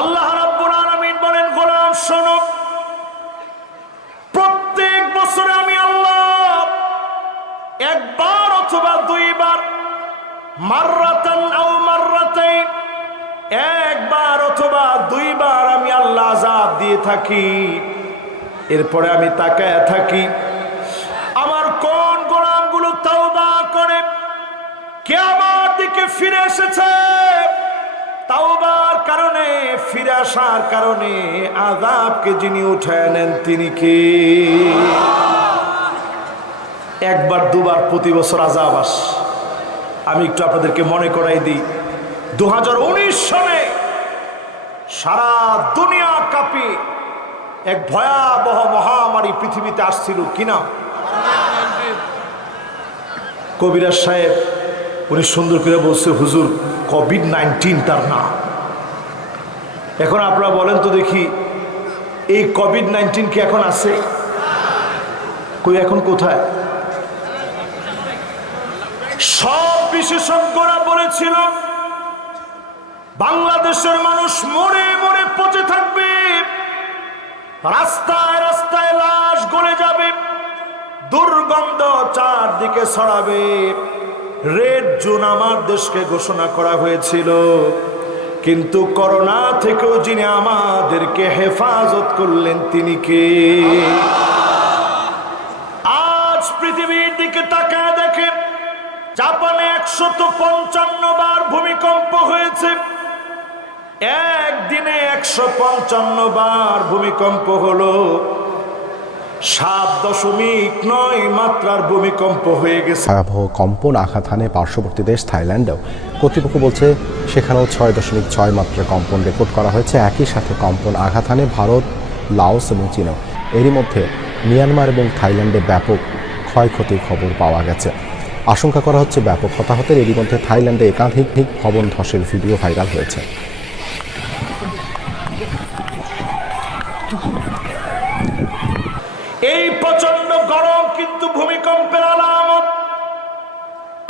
আল্লাহ রাব্বুল আলামিন বলেন, গোলাম শোনো, প্রত্যেক বছরে আমি আল্লাহ একবার অথবা দুইবার, মাররাতান আও মাররাতাইন, একবার অথবা দুইবার আমি আল্লাহ আযাব দিয়ে থাকি। এরপরে আমি তাকায় থাকি আমার কোন গোলামগুলো তাওবা করে কে আমার দিকে ফিরে এসেছে। তাওবার কারণে, ফিরে আসার কারণে আযাবকে যিনি উঠায় নেন তিনি কে? একবার দুবার প্রতি বছর আযাব আসে। আমি একটু আপনাদেরকে মনে করাই দিই, 2019 সালে সারা দুনিয়া কাঁপিয়ে এক ভয়াবহ মহামারী পৃথিবীতে আসছিল, কিনা? কবিরাজ সাহেব উনি সুন্দর করে বলছে, হুজুর কোভিড-19 তার নাম। এখন আপনারা বলেন তো দেখি, এই কোভিড-19 কি এখন আছে? কই, এখন কোথায়? সব বিশেষজ্ঞরা বলেছিল বাংলাদেশের মানুষ মরে মরে পচে থাকবে, রাস্তায় রাস্তায় লাশ গলে যাবে, দুর্গন্ধ চারদিকে ছড়াবে। রেড জোন আমার দেশকে ঘোষণা করা হয়েছিল, কিন্তু করোনা থেকেও যিনি আমাদেরকে হেফাজত করলেন তিনি কে? আজ পৃথিবীর দিকে তাকায় দেখেন, জাপানে 155 বার ভূমিকম্প হয়েছে। একদিনে 155 বার ভূমিকম্প হলো। 7.9 মাত্রার ভূমিকম্প হয়ে গেছে। ভয়াবহ কম্পন আঘাত হানে পার্শ্ববর্তী দেশ থাইল্যান্ডেও। কর্তৃপক্ষ বলছে সেখানেও 6.6 মাত্রার কম্পন রেকর্ড করা হয়েছে। একই সাথে কম্পন আঘাত হানে ভারত, লাওস এবং চীনেও। এরই মধ্যে মিয়ানমার এবং থাইল্যান্ডে ব্যাপক ক্ষয়ক্ষতির খবর পাওয়া গেছে। আশঙ্কা করা হচ্ছে ব্যাপক হতাহতের। এরই মধ্যে থাইল্যান্ডে একাধিক ভবন ধসের ভিডিও ভাইরাল হয়েছে। এই প্রচন্ড গরম কিন্তু ভূমিকম্পের আলামত।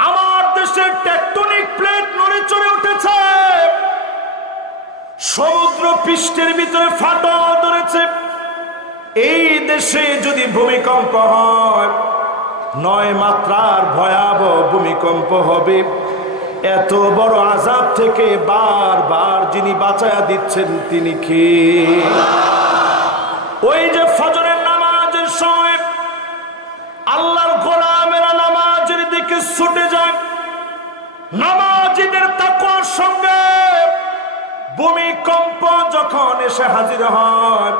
আমার দেশের টেকটনিক প্লেট নড়ে চড়ে উঠেছে, সমুদ্র পৃষ্ঠের ভিতরে ফাটল ধরেছে। এই দেশে যদি ভূমিকম্প হয়, 9 মাত্রার ভয়াবহ ভূমিকম্প হবে। এত বড় আযাব থেকে বারবার যিনি বাঁচায়া দিচ্ছেন তিনি কে? ওই যে ফজরের নামাজের সময় আল্লাহর গোলামেরা নামাজের দিকে ছুটে যায়, নামাজীদের তাকওয়ার সঙ্গে ভূমিকম্প যখন এসে হাজির হয়,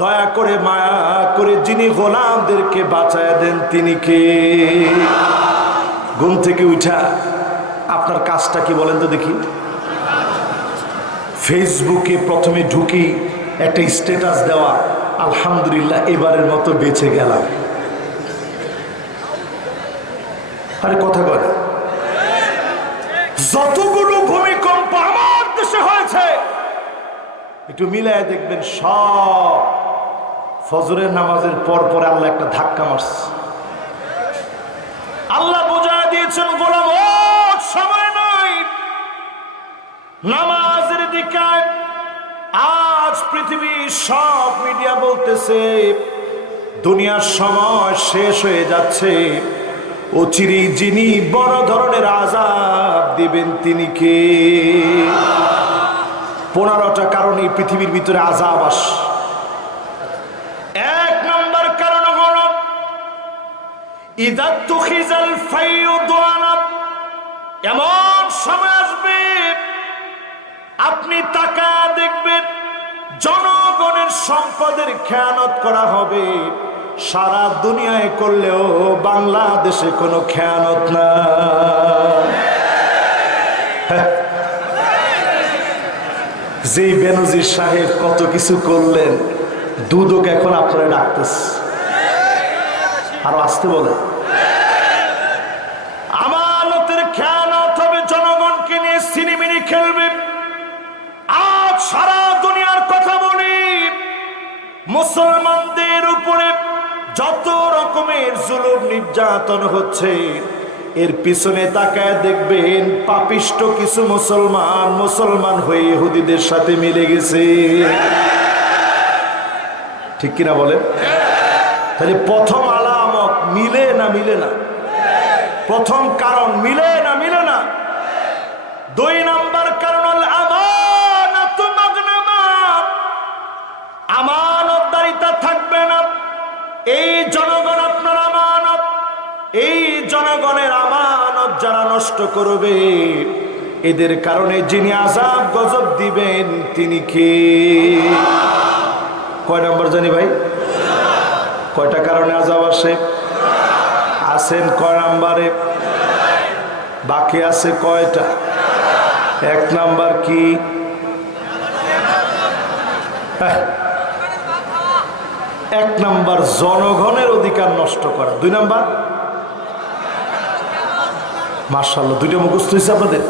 দয়া করে মায়া করে যিনি গোলামদেরকে বাঁচায় দেন তিনি কে? ঘুম থেকে উঠা আপনার কাজটা কি বলেন তো দেখি? ফেসবুকে প্রথমে ঢুকি একটা স্ট্যাটাস দেওয়া, আলহামদুলিল্লাহ এবারের মতো বেঁচে গেলাম। আরে কথা বলে, যতগুলো ভূমিকম্প আমার দেশে হয়েছে একটু মিলায় দেখবেন, সব ফজরের নামাজের পর পরে আল্লাহ একটা ধাক্কা মারছে। আল্লাহ বোঝায় দিয়েছেন, গোলাম ও সময় নয়, নামাজের দিকে। আজ পৃথিবীর সব মিডিয়া বলতেছে দুনিয়ার সময় শেষ হয়ে যাচ্ছে, অচিরেই যিনি বড় ধরনের আযাব দিবেন তিনি কে? 15টা কারণে পৃথিবীর ভিতরে আযাব আসে। 1 নম্বর কারণ হলো ইযা তুখিজাল ফায়ুদানা। এমন সময় আসবে আপনি তাকায়া দেখবেন জনগণের সম্পদের খেয়ানত করা হবে। সারা দুনিয়ায় করলেও বাংলাদেশে কোনো খেয়ানত না। যে বেনজির সাহেব কত কিছু করলেন, দুদক এখন আপনারা ডাকতেছে, আরো আসতে বলে। আমানতের খেয়ানত হবে, জনগণকে নিয়ে সিনেমিনি খেলবে। আজ সারা দুনিয়ার কথা বলি, মুসলমানদের উপরে যত রকমের জুলুম নির্যাতন হচ্ছে, এর পিছনে তাকায় দেখবেন পাপিষ্ট কিছু মুসলমান হয়ে ইহুদিদের সাথে মিলে গেছে। ঠিক কিনা বলেন? তাহলে প্রথম আলামত মিলে না মিলে না? প্রথম কারণ মিলে না মিলে না? 2 নাম্বার কারণ হল আমানাতু মাগনামা, আমানতদারিতা থাকবে না। এই জনগণ আপনার আমানত, এই জনগণের আমানত যারা নষ্ট করবে, এদের কারণে যিনি আযাব গজব দিবেন তিনি কে? কয় নাম্বার জানি ভাই? কয়টা কারণে আযাব আসে? আসেন কয় নাম্বারে? বাকি আছে কয়টা? 1 নাম্বার কি? 1 নাম্বার জনগণের অধিকার নষ্ট করা। 2 নাম্বার মাশাআল্লাহ 2টা মুখস্থ হয়েছে আপনাদের।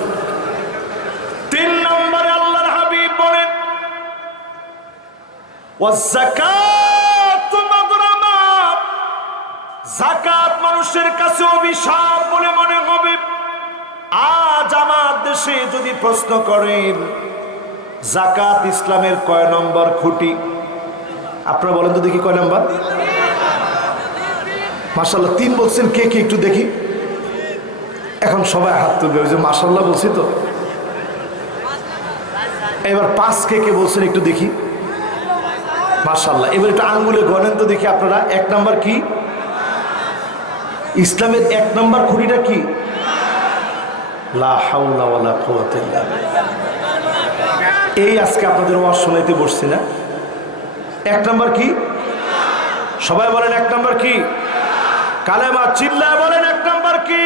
3 নম্বরে আল্লাহর হাবিব বলেন ওয়াযাকাতু মাগরামা, যাকাত মানুষের কাছে অভিশাপ বলে মনে হবে। আজ আমার দেশে যদি প্রশ্ন করেন যাকাত ইসলামের কয় নম্বর খুঁটি, আপনারা বলেন তো দেখি কয় নম্বর? মাশাআল্লাহ 3 বলছেন। কে কে একটু দেখি? এখন সবাই হাত তুলবে, ওই যে মাশাআল্লাহ বলছি তো। এবার 5 কে বলছেন একটু দেখি? মাশাআল্লাহ। এবার একটু আঙ্গুলে গণেন তো দেখি আপনারা। 1 নাম্বার কি? ইসলামের 1 নাম্বার খুঁটিটা কি? লা হাওলা ওয়ালা কুওয়াতা ইল্লা বিল্লাহ। এই আজকে আপনাদের ওয়াজ শোনাইতে বসছি না। 1 নাম্বার কি? সবাই বলেন 1 নাম্বার কি? কালেমা। চিল্লায় বলেন 1 নাম্বার কি?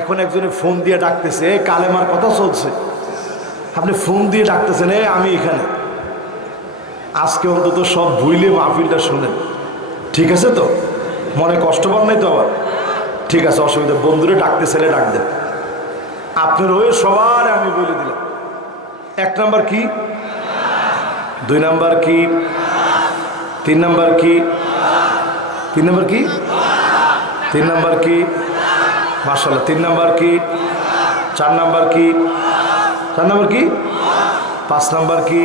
এখন একজনে ফোন দিয়ে ডাকতেছে, কালেমার কথা চলছে, আপনি ফোন দিয়ে ডাকতেছেন আমি এখানে। আজকে অন্তত সব ভুইলে মাহফিলটা শুনেন, ঠিক আছে তো? মনে কষ্ট পান নাই তো আবার? ঠিক আছে, অসুবিধা। বন্ধুরে ডাকতে ছেলে ডাক দেন, আপনার হয়ে সবার আমি বলে দিলাম। 1 নাম্বার কি? 2 নাম্বার কি? 3 নাম্বার কি? 3 নাম্বার কি? 3 নাম্বার কি? মাশাআল্লাহ। 3 নাম্বার কি? 4 নাম্বার কি? 4 নাম্বার কি? 5 নাম্বার কি?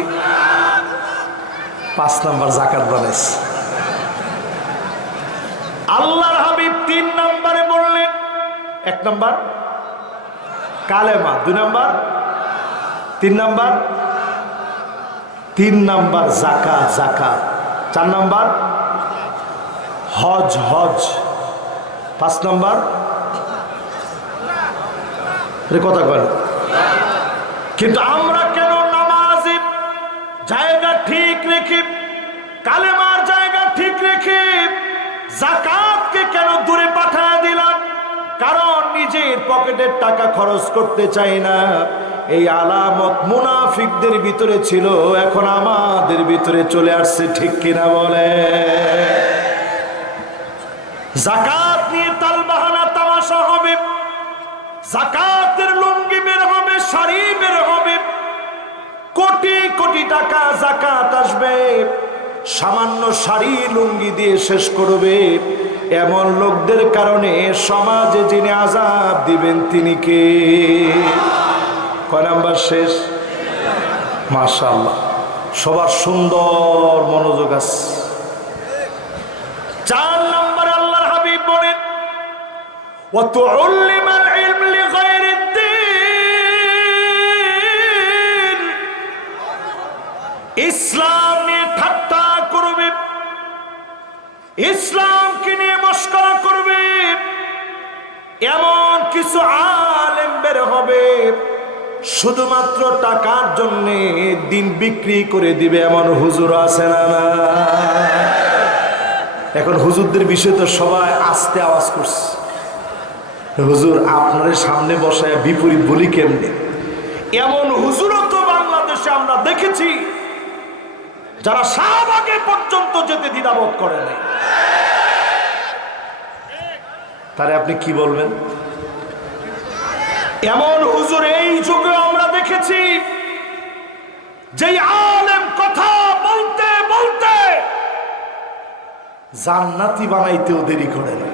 5 নাম্বার যাকাত বানাইছে। আল্লাহর হাবিব 3 নম্বরে বললেন 1 নাম্বার কালেমা, 2 নাম্বার, 3 নাম্বার 3 নাম্বার যাকাত, 4 নাম্বার হজ, 5 নাম্বার কথা বলেন। কিন্তু আমরা কেন নামাজে জায়গা ঠিক রেখে, কালেমার জায়গা ঠিক রেখে যাকাতকে কেন দূরে পাঠিয়ে দিলাম? কারণ নিজের পকেটের টাকা খরচ করতে চাই না। এই আলামত মুনাফিকদের ভিতরে ছিল, এখন আমাদের ভিতরে চলে আসছে। ঠিক কিনা বলে? যাকাত নিয়ে তালবাহানা তামাশা হবে, যাকাতের লুঙ্গি বের হবে, শাড়ি বের হবে, কোটি কোটি টাকা যাকাত আসবে, সামান্য শাড়ি লুঙ্গি দিয়ে শেষ করবে। এমন লোকদের কারণে সমাজে যিনি আযাব দিবেন তিনি কে? কয় নাম্বার শেষ? মাশাআল্লাহ, সবার সুন্দর মনোযোগ আছে। 4 নম্বরে আল্লাহর হাবিব বলেন ওয়া তুআল্লিমাল ইলম লিগায়রিদ্দিন, ইসলাম নিয়ে ঠাট্টা করবে, ইসলামকে নিয়ে মস্করা করবে। এমন কিছু আলেম বের হবে শুধুমাত্র টাকার জন্য দিন বিক্রি করে দিবে, এমন হুজুর আছে না? এখন হুজুরদের বিষয়ে তো সবাই আস্তে আওয়াজ করছে, হুজুর আপনার সামনে বসায় বিপরীত বলি কেমনে? এমন হুজুরও তো বাংলাদেশে আমরা দেখেছি যারা শাহবাগে পর্যন্ত যেতে দ্বিধাবোধ করে নাই। তাহলে আপনি কি বলবেন? এমন হুজুর এই যুগে আমরা দেখেছি যে আলেম কথা বলতে বলতে জান্নাতি বানাইতেও দেরি করে না।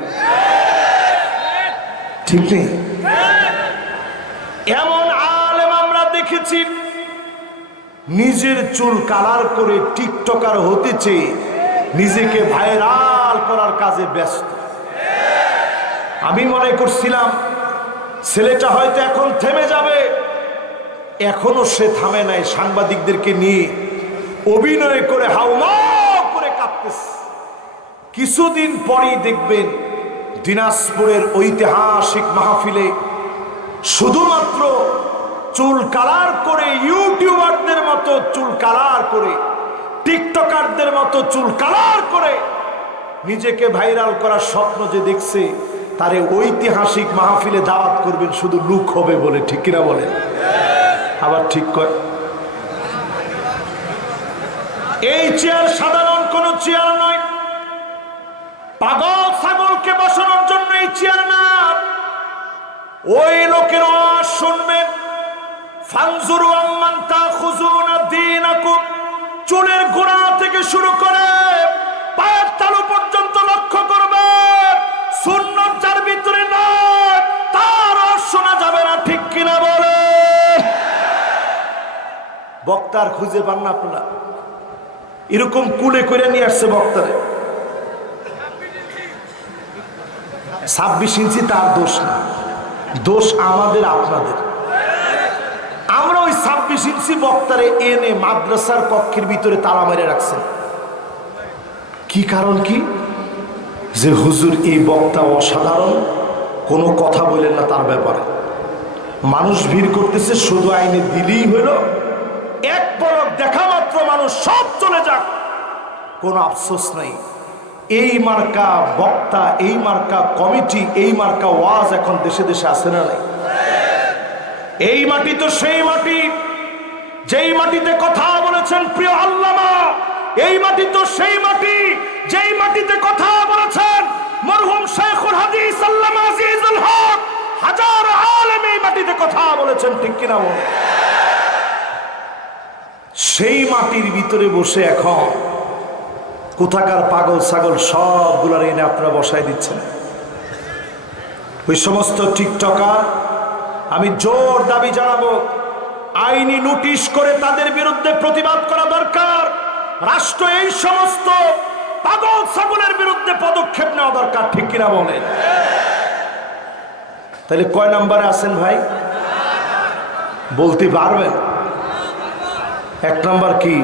ঠিক নেই? এমন আলেম আমরা দেখেছি নিজের চুল কালার করে টিকটকার হতেছে, নিজেকে ভাইরাল করার কাজে ব্যস্ত। আমি মনে করছিলাম ছেলেটা হয়তো এখন থেমে যাবে, এখনো সে থামে নাই। সাংবাদিকদেরকে নিয়ে অভিনয় করে হাউমাউ করে কাঁদতেছে। কিছুদিন পরেই দেখবেন দিনাজপুরের ঐতিহাসিক মাহফিলে শুধুমাত্র চুল কালার করে, ইউটিউবারদের মতো চুল কালার করে, টিকটকারদের মতো চুল কালার করে নিজেকে ভাইরাল করার স্বপ্ন যে দেখছে, তারে ঐতিহাসিক মাহফিলে দাওয়াত করবেন শুধু লুক হবে বলে। ঠিক কিনা বলেন? আবার ঠিক কয়। এই চেয়ার সাধারণ কোন চেয়ার নয়, পাগল ছাগলকে বসানোর জন্য এই চেয়ার না। ওই লোকের আওয়াজ শুনবেন, ফানজুরু আম্মান তাখুজুনা দীনাকুম, চুলের গোড়া থেকে শুরু করে পায়ের তালু পর্যন্ত লক্ষ্য করবেন। সুন্নাত যার ভিতরে নাই তার আওয়াজ শোনা যাবে না। ঠিক কিনা বলে? বক্তার খুঁজে পান না আপনারা? এরকম কুলে করে নিয়ে আসছে বক্তারে। 26 ইঞ্চি তার দোষ না, দোষ আমাদের আপনাদের। আমরা ওই 26 ইঞ্চি বক্তারে এনে মাদ্রাসার কক্ষের ভিতরে তালা মেরে রাখছেন। কি কারণ? কি যে হুজুর এই বক্তা অসাধারণ, কোনো কথা বলেন না তার ব্যাপারে। মানুষ ভিড় করতেছে, শুধু আইনে দিলেই হইল, এক পলক দেখা মাত্র মানুষ সব চলে যাক, কোনো আফসোস নাই। এই মার্কা বক্তা, এই মার্কা কমিটি, এই মার্কা ওয়াজ এখন দেশে দেশে আসে না নাই? এই মাটি তো সেই মাটি যেই মাটিতে কথা বলেছেন প্রিয় আল্লামা। এই মাটি তো সেই মাটি যেই মাটিতে কথা বলেছেন মরহুম শেখুল হাদিস আল্লামা আজিজুল হক। হাজার আলেম এই মাটিতে কথা বলেছেন। ঠিক কিনা বলেন? সেই মাটির ভিতরে বসে এখন কোথাকার পাগল ছাগল সবগুলার এনে আপনারা বসায় দিচ্ছেন। ওই সমস্ত টিকটকার আমি জোর দাবি জানাবো, আইনি নোটিশ করে তাদের বিরুদ্ধে প্রতিবাদ করা দরকার। রাষ্ট্র এই সমস্ত পাগল ছাগলের বিরুদ্ধে পদক্ষেপ নেওয়া দরকার। ঠিক কিনা বলেন? তাহলে কয় নম্বরে আছেন ভাই? বলতে পারবেন? 1 নম্বর কি?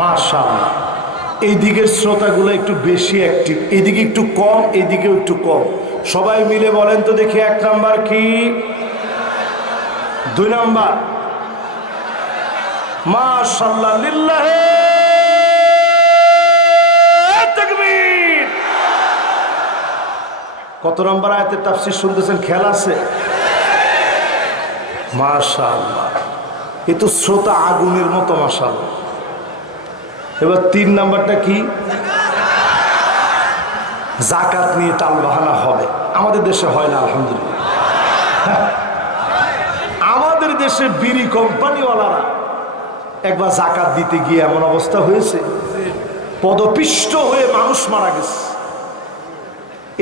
মাশাআল্লাহ, এই দিকের শ্রোতাগুলো একটু বেশি অ্যাক্টিভ, এদিকে একটু কম, এদিকেও একটু কম। সবাই মিলে বলেন তো দেখি 1 নাম্বার কি? 2 নাম্বার? মাশাআল্লাহ, লিল্লাহে তাকবীর। কত নম্বর আয়াতের তাফসীর শুনতেছেন? খেয়াল আছে? মাশাআল্লাহ, এ তো শ্রোতা আগুনের মতো। মাশাআল্লাহ। এবার 3 নাম্বারটা কি? যাকাত নিয়ে তালবাহানা হবে। আমাদের দেশে হয় না আলহামদুলিল্লাহ। আমাদের দেশে বিড়ি কোম্পানিওয়ালারা একবার যাকাত দিতে গিয়ে এমন অবস্থা হয়েছে, পদপিষ্ট হয়ে মানুষ মারা গেছে।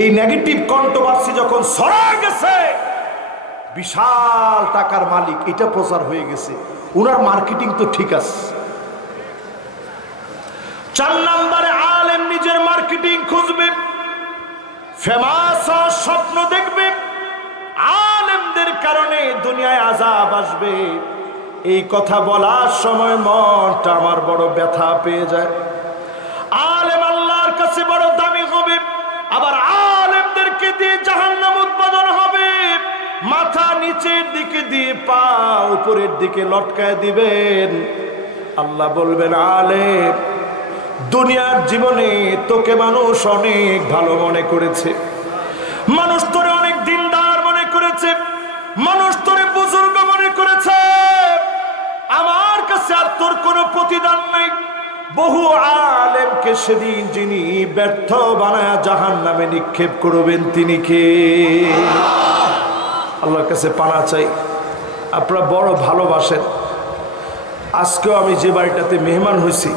এই নেগেটিভ কন্ট্রোভার্সি যখন ছড়া গেছে, বিশাল টাকার মালিক, এটা প্রচার হয়ে গেছে। উনার মার্কেটিং তো ঠিক আছে। 4 নম্বরে আলেম নিজের মার্কেটিং খুঁজবে, ফেমাস স্বপ্ন দেখবে, আলেমদের কারণে দুনিয়ায় আযাব আসবে। এই কথা বলার সময় মনটা আমার বড় ব্যথা পেয়ে যায়। আলেম আল্লাহর কাছে বড় দামি হবে, আবার আলেমদেরকে দিয়ে জাহান্নাম উৎপাদন হবে। মাথা নিচের দিকে দিয়ে পা উপরের দিকে লটকায় দিবেন। আল্লাহ বলবেন, আলেম দুনিয়ার জীবনে তোকে মানুষ অনেক ভালো মনে করেছে, মানুষ তোরে অনেক দিনদার মনে করেছে, মানুষ তোরে বুজুর্গ মনে করেছে। আমার কাছে আর তোর কোনো প্রতিদান নেই। বহু আলেমকে সেদিন যিনি ব্যর্থ বানায়া জাহান্নামে নিক্ষেপ করবেন, তিনি কে? আল্লাহর কাছে পানা চাই। আপনারা বড় ভালোবাসেন। আজকেও আমি যে বাড়িটাতে মেহমান হয়েছি,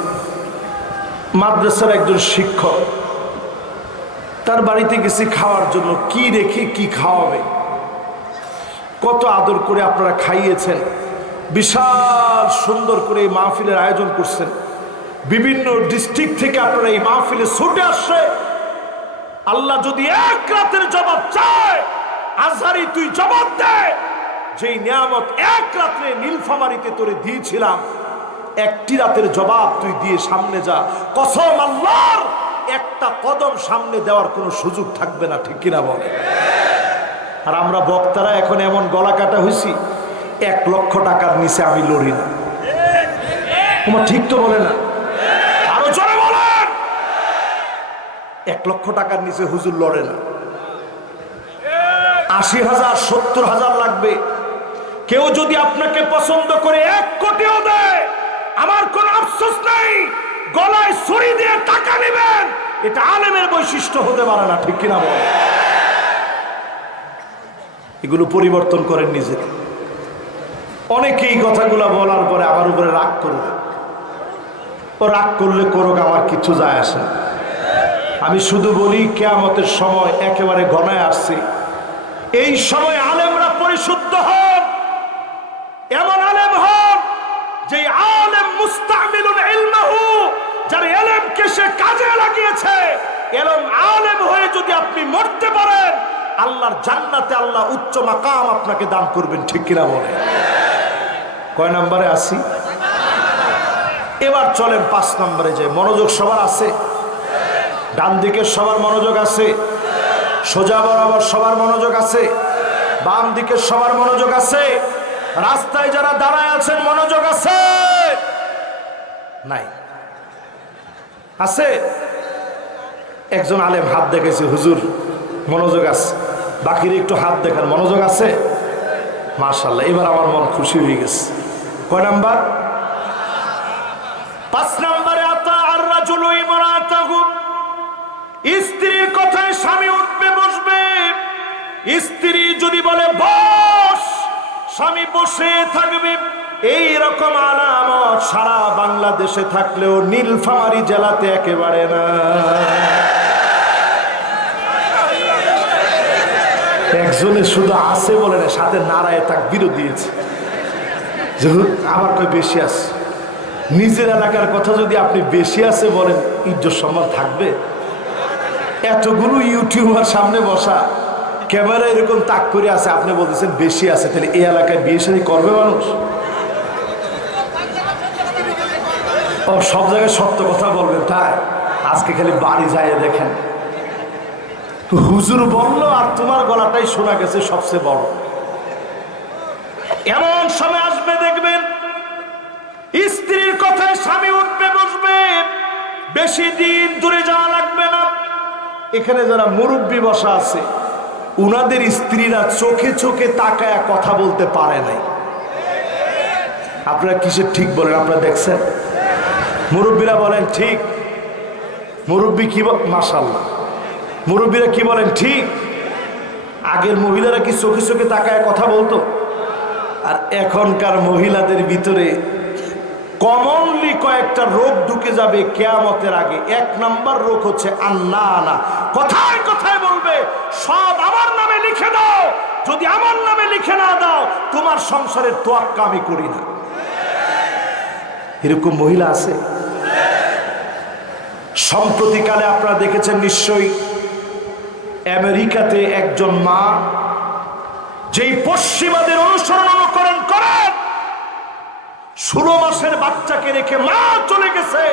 মাদ্রাসার একজন শিক্ষক, তার বাড়িতে গেছি খাওয়ার জন্য, কি রেখে কি খাওয়াবে, কত আদর করে আপনারা খাইয়েছেন, বিশাল সুন্দর করে এই মাহফিলের আয়োজন করছেন, বিভিন্ন ডিস্ট্রিক্ট থেকে আপনারা এই মাহফিলে ছুটে আসছে। আল্লাহ যদি এক রাতের জবাব চায়, আজহারি তুই জবাব দে, যেই নিয়ামত এক রাত্রে নীলফামারীতে তোরে দিয়েছিলাম, একটি রাতের জবাব তুই দিয়ে সামনে যা, কসম আল্লাহর একটা কদম সামনে দেওয়ার কোনো সুযোগ থাকবে না, ঠিক কিনা বলে? আর আমরা বক্তারা এখন এমন গলা কাটা হয়েছি, 1 লক্ষ টাকার নিচে আমি লড়ি না। তোমার ঠিক তো বলে না? আরো জোরে বলেন। 1 লক্ষ টাকার নিচে হুজুর লড়ে না। 80,000 70,000 লাগবে। কেউ যদি আপনাকে পছন্দ করে 1 কোটিও দেয়, আমার কোনো আফসোস নাই, গলায় ছুরি দিয়ে টাকা নেবেন, এটা আলেমের বৈশিষ্ট্য হতে পারে না, ঠিক কিনা বল? এগুলো পরিবর্তন করেন নিজেকে। অনেকেই কথাগুলো বলার পরে আমার উপরে রাগ করবে। ও রাগ করলে করুক, আমার কিছু যায় আসে না। আমি শুধু বলি, কিয়ামতের সময় একেবারে ঘনায় আসছে। এই সময় আলেমরা পরিশুদ্ধ হন, এমন আলেম হন যে আলেম মুস্তামিলুন ইলমাহু, যার ইলমকে সে কাজে লাগিয়েছে, এলম আলেম হয়ে যদি আপনি মরতে পারেন, আল্লাহর জান্নাতে আল্লাহ উচ্চ মাকাম আপনাকে দান করবেন, ঠিক কিনা বলে? কয় নম্বরে আসি? এবার চলেন 5 নম্বরে যে মনোযোগ সবার আছে, ডান দিকের সবার মনোযোগ আছে, সোজা বরাবর সবার মনোযোগ আছে, বাম দিকের সবার মনোযোগ আছে, রাস্তায় যারা দাঁড়ায় আছেন মনোযোগ আছে নাই? আছে? একজন আলেম হাত দেখেছে, হুজুর মনোযোগ আছে, বাকির একটু হাত দেখান, মনোযোগ আছে? মাশাআল্লাহ, এবার আমার মন খুশি হয়ে গেছে। কয় নাম্বার? 5 নম্বরে আতা আর রাজুলু ইমরাতাহু, স্ত্রীর কথায় স্বামী উঠবে বসবে। স্ত্রী যদি বলে বস, স্বামী বসে থাকবে। এই রকম আলামত সারা বাংলাদেশে থাকলেও নীলফামারী জেলাতে একেবারে না। একজনে শুধু আছে বলে না, সাথে নারায়ে তাকবীরও দিয়েছে। আবার কই বেশি আছে। নিজের এলাকার কথা যদি আপনি বেশি আছে বলেন, ইজ্জত সম্মান থাকবে? এতগুলো ইউটিউবার সামনে বসা, ক্যামেরা এরকম তাক করে আছে, আপনি বলতেছেন বেশি আছে, তাহলে এই এলাকায় বিয়ে শাদী করবে মানুষ? ও সব জায়গায় সত্য কথা বলবেন, তাই আজকে খালি বাড়ি যায় দেখেন, হুজুর বললো আর তোমার গলাটাই শোনা গেছে সবচেয়ে বড়। এমন সময় আসবে দেখবেন, স্ত্রীর কথায় স্বামী উঠবে বসবে, বেশি দিন দূরে যাওয়া লাগবে না। এখানে যারা মুরব্বী বসা আছে, উনাদের স্ত্রীরা চোখে চোখে তাকায় কথা বলতে পারে নাই। আপনারা কিসের ঠিক বলেন? আপনারা দেখছেন? মুরব্বীরা বলেন ঠিক। মুরব্বী কি? মাশাআল্লাহ, মুরব্বীরা কি বলেন? ঠিক। আগের মহিলারা কি চোখে চোখে তাকায় কথা বলতো? আর এখনকার মহিলাদের ভিতরে কমনলি কয়েকটা রোগ ঢুকে যাবে কিয়ামতের আগে। 1 নাম্বার রোগ হচ্ছে আন্নানা, কথায় কথায় বলবে সব আমার নামে লিখে দাও, যদি আমার নামে লিখে না দাও তোমার সংসারের তোয়াক্কা আমি করি না। এরকম মহিলা আছে। সম্প্রতিকালে আপনারা দেখেছেন নিশ্চয়ই, আমেরিকাতে একজন মা, যেই পশ্চিমাদের অনুসরণ অনুকরণ করেন, 16 মাসের বাচ্চাকে রেখে মা চলে গেছে,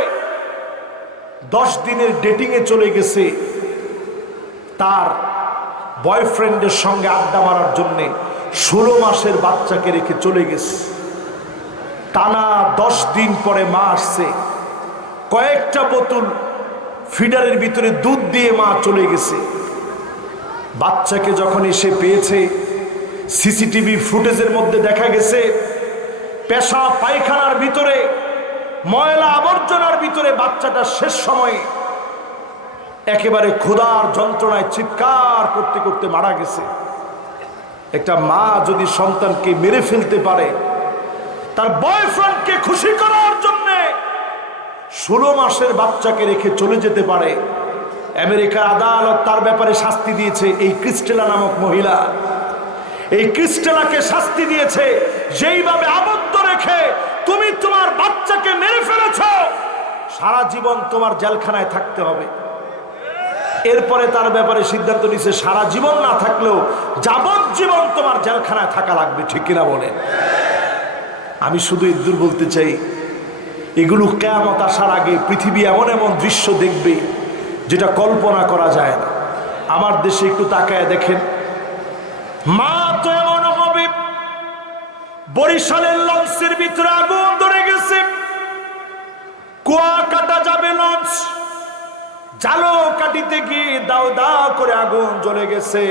10 দিনের ডেটিং এ চলে গেছে তার বয়ফ্রেন্ডের সঙ্গে আড্ডা মারার জন্য। 16 মাসের বাচ্চাকে রেখে চলে গেছে। টানা 10 দিন পরে মা আসছে, কয়েকটা বোতল ফিডারের ভিতরে দুধ দিয়ে মা চলে গেছে। বাচ্চাকে যখন এসে পেয়েছে, সিসিটিভি ফুটেজের মধ্যে দেখা গেছে পেশা পায়খানার ভিতরে, ময়লা আবর্জনার ভিতরে বাচ্চাটা শেষ সময়ে একেবারে ক্ষুধার যন্ত্রণায় চিৎকার করতে করতে মারা গেছে। একটা মা যদি সন্তানকে মেরে ফেলতে পারে, তার বয়ফ্রেন্ডকে খুশি করার জন্য 16 মাসের বাচ্চাকে রেখে চলে যেতে পারে, আমেরিকার আদালত তার ব্যাপারে শাস্তি দিয়েছে। এই ক্রিস্টেলা নামক মহিলা, এই ক্রিস্টেলাকে শাস্তি দিয়েছে যেইভাবে আবদ্ধ রেখে তুমি তোমার বাচ্চাকে মেরে ফেলেছ, সারা জীবন তোমার জেলখানায় থাকতে হবে। এরপরে তার ব্যাপারে সিদ্ধান্ত নিছে সারা জীবন না থাকলেও যাবজ্জীবন তোমার জেলখানায় থাকা লাগবে। ঠিক কিনা বলে? আমি শুধু ইদ্দুর বলতে চাই, এগুলো কিয়ামত আসার আগে পৃথিবী এমন এমন দৃশ্য দেখবে যেটা কল্পনা করা যায় না। আমার দেশে একটু তাকায় দেখেন, মা তো এমন হবে, বরিশালের লঞ্চের ভিতরে আগুন ধরে গেছে, কুয়া কাটা যাবে লঞ্চ, জালো কাটিতে গিয়ে দাও দাও করে আগুন জ্বলে গেছে।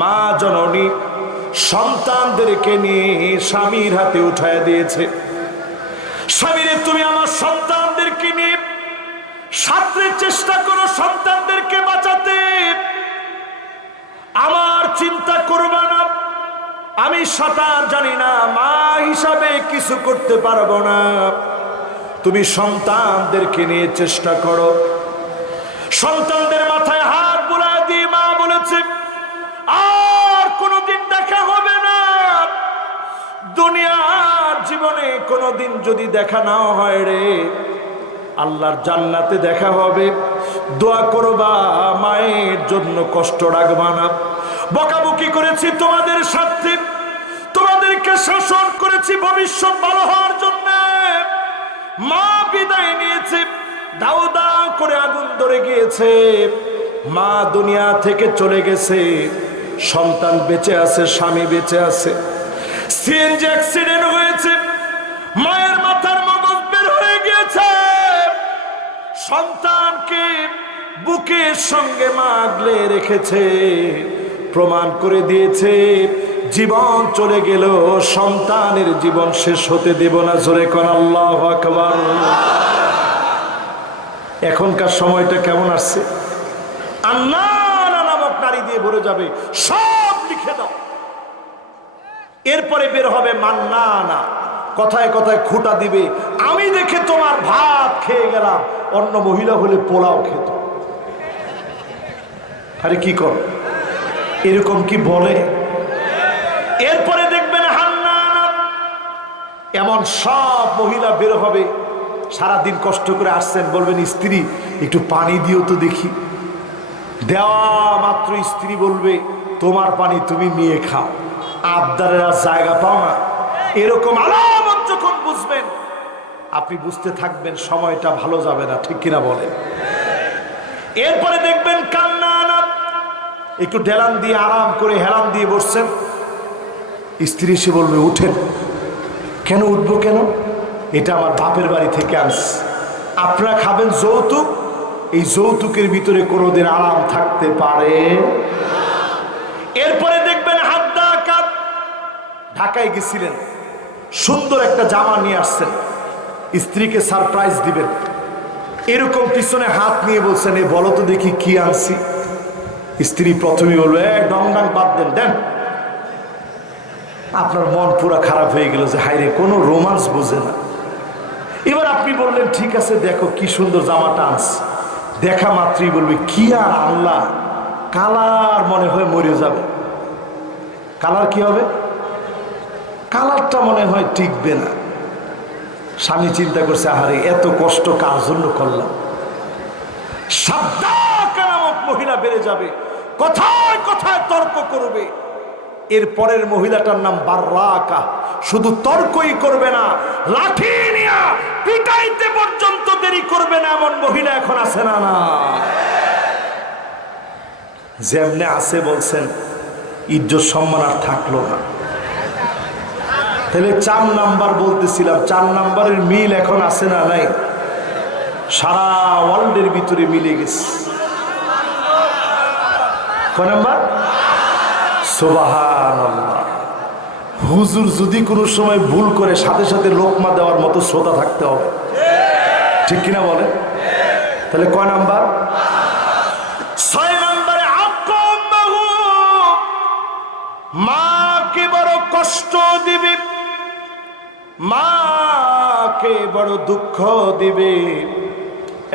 মা জননী সন্তানদেরকে নিয়ে স্বামীর হাতে উঠায় দিয়েছে, স্বামীরে তুমি আমার সন্তানদেরকে নিয়ে সাঁতরে চেষ্টা করো সন্তানদেরকে বাঁচাতে, আমার চিন্তা করবা না, আমি সাঁতার জানি না, মা হিসাবে কিছু করতে পারবো না, তুমি সন্তানদেরকে নিয়ে চেষ্টা করো। সন্তানদের মাথায় হাত বুলায় দিয়ে মা বলেছে, আর কোনোদিন দেখা হবে না, দুনিয়ার জীবনে কোনোদিন যদি দেখা না হয় রে, আল্লাহর জান্নাতে দেখা হবে, দোয়া করবা, মায়ের জন্য কষ্ট রাখবা না। বকাবকি করেছি তোমাদের সাথে, তোমাদেরকে শাসন করেছি ভবিষ্যৎ ভালো হওয়ার জন্য। মা বিদায় নিয়েছে, দাও দাও করে আগুন ধরে গিয়েছে, মা দুনিয়া থেকে চলে গেছে, সন্তান বেঁচে আছে, স্বামী বেঁচে আছে। সিএনজি অ্যাক্সিডেন্ট হয়েছে, মায়ের মাথার মগজ বের হয়ে গিয়েছে, সন্তানকে বুকের সঙ্গে মা আগলে রেখেছে, প্রমাণ করে দিয়েছে জীবন চলে গেল, সন্তানের জীবন শেষ হতে দেব না। জোরে কোন আল্লাহু আকবার। এখনকার সময়টা কেমন আসছে, আন্নানা নামক নারী দিয়ে ভরে যাবে, সব লিখে দাও। এরপরে বের হবে মান্নানা, কথায় কথায় খুঁটা দিবে, আমি দেখে তোমার ভাত খেয়ে গেলাম, অন্য মহিলা হলে পোলাও খেত। আরে কি কর, এরকম কি বলে? এরপরে দেখবেন হান্নানা, এমন সব মহিলা বের হবে, সারাদিন কষ্ট করে আসছেন, বলবেন স্ত্রী একটু পানি দিও তো দেখি, দেওয়া মাত্র স্ত্রী বলবে তোমার পানি তুমি নিয়ে খাও, আবদারের আর জায়গা পাও না। এরকম আলামত যখন বুঝবেন, আপনি বুঝতে থাকবেন সময়টা ভালো যাবে না। ঠিক কিনা বলে? এরপরে দেখবেন কান্নানা, একটু ঢেলান দিয়ে আরাম করে হেলান দিয়ে বসছেন, স্ত্রী এসে বলবে উঠেন। কেন উঠবো কেন? এটা আমার বাপের বাড়ি থেকে আনছি, আপনারা খাবেন যৌতুক, এই যৌতুকের ভিতরে কোনোদিন আরাম থাকতে পারে? এরপরে দেখবেন হাদ্দা কাপ, ঢাকায় গেছিলেন, সুন্দর একটা জামা নিয়ে আসছেন, স্ত্রীকে সারপ্রাইজ দিবেন, এরকম পিছনে হাত নিয়ে বলছেন এ বলো তো দেখি কি আনছি। স্ত্রী প্রথমে বলবে ডং ডাং বাদ দেন, দেন। আপনার মন পুরো খারাপ হয়ে গেল যে হায়রে কোনো রোমান্স বোঝে না। এবার আপনি বললেন ঠিক আছে দেখো কি সুন্দর জামাটা আনছি, দেখা মাত্রই বলবে কি আর আল্লাহ, কালার মনে হয় মরে যাবে। কালার কি হবে? কালারটা মনে হয় টিকবে না। স্বামী চিন্তা করছে আহারে এত কষ্ট কার জন্য করলাম। সাদ্দাকা নামক মহিলা বেড়ে যাবে, কথায় কথায় তর্ক করবে। এর পরের মহিলাটার নাম বাররাকা, শুধু তর্কই করবে না, লাঠি নিয়ে পিটাইতে পর্যন্ত দেরি করবে না, এমন মহিলা এখন আছে না? না, যেমনে আছে বলছেন ইজ্জত সম্মান আর থাকলো না। তাহলে 4 নাম্বার বলতেছিলাম, 4 নাম্বারের মিল এখন আছে না? নাই, সারা ওয়ার্ল্ডের ভিতরে মিলে গেছে। কয় নাম্বার? সুবহানাল্লাহ। হুজুর যদি কোনো সময় ভুল করে সাথে সাথে লোকমা দেওয়ার মতো শ্রোতা থাকতে হবে, ঠিক কিনা বলে? তাহলে কয় নাম্বার? 6 নাম্বারে আক্কামহু, মাকে বড় কষ্ট দিবে, মাকে বড় দুঃখ দিবে,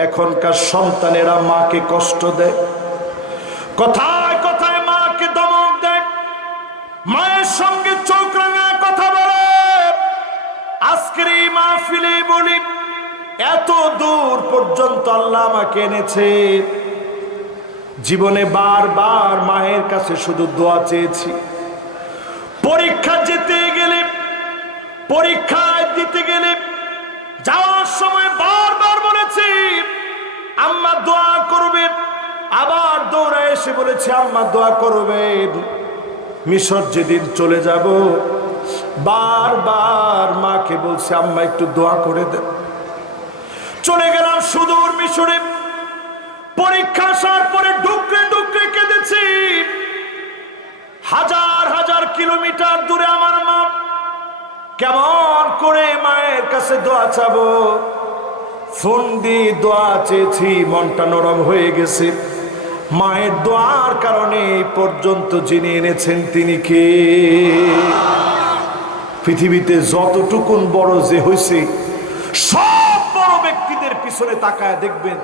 এখনকার সন্তানেরা মাকে কষ্ট দেয়, কথায় কথায় মাকে দমক দেয়, মায়ের সঙ্গে চোখ রাঙা কথা বলে। আজকের এই মাহফিলে বলি, এত দূর পর্যন্ত আল্লাহ আমাকে এনেছে, জীবনে বারবার মায়ের কাছে শুধু দোয়া চেয়েছি। পরীক্ষা যেতে গেলে, পরীক্ষায় দিতে গেলে, যাওয়ার সময় বারবার বলেছি আম্মা দোয়া করবেন, আবার দৌড়ায় এসে বলেছি আম্মা দোয়া করবেন। মিশর যেদিন চলে যাব, বারবার মাকে বলছি আম্মা একটু দোয়া করে দেন। চলে গেলাম সুদূর মিশরে, পরীক্ষা আসার পরে ডুকরে ডুকরে কেঁদেছি। হাজার হাজার কিলোমিটার দূরে আমার মা, কেমন করে মায়ের কাছে দোয়া চাবো? ফোন দিয়ে দোয়া চেয়েছি, মনটা নরম হয়ে গেছে। মায়ের দোয়ার কারণে এই পর্যন্ত যিনি এনেছেন তিনি কে? পৃথিবীতে যতটুকুন বড় যে হয়েছে, সব বড় ব্যক্তিদের পিছনে তাকায় দেখবেন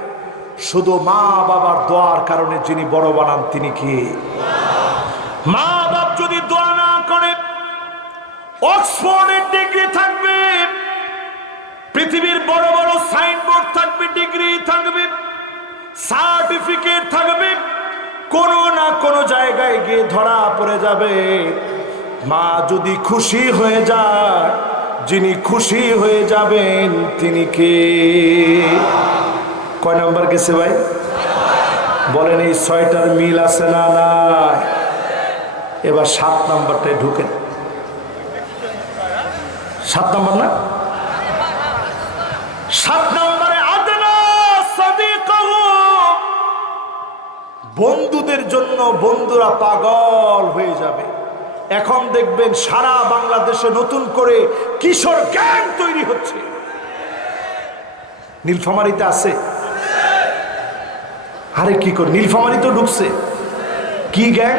শুধু মা বাবার দোয়ার কারণে যিনি বড় বানান তিনি কে? মা বাপ যদি দোয়া না করে, অক্সফোর্ডের ডিগ্রি থাকবে, পৃথিবীর বড় বড় সাইনবোর্ড থাকবে, ডিগ্রি থাকবে, সার্টিফিকেট থাকবে, কোনো না কোনো জায়গায় গিয়ে ধরা পড়ে যাবে। মা যদি খুশি হয়ে যায়, যিনি খুশি হয়ে যাবেন তিনি কে? কয় নাম্বার গেছে ভাই? বলেন এই 6টার মিল আছে না? না। এবার 7 নাম্বারটায় ঢুকেন। 7 নাম্বার না? 7 নম্বরে আদনা সাদিকাহু, বন্ধুদের জন্য বন্ধুরা পাগল হয়ে যাবে। এখন দেখবেন সারা বাংলাদেশে নতুন করে কিশোর গ্যাং তৈরি হচ্ছে। নীলফামারীতে আছে? আরে কি করে, নীলফামারী তো ঢুকছে। কি গ্যাং?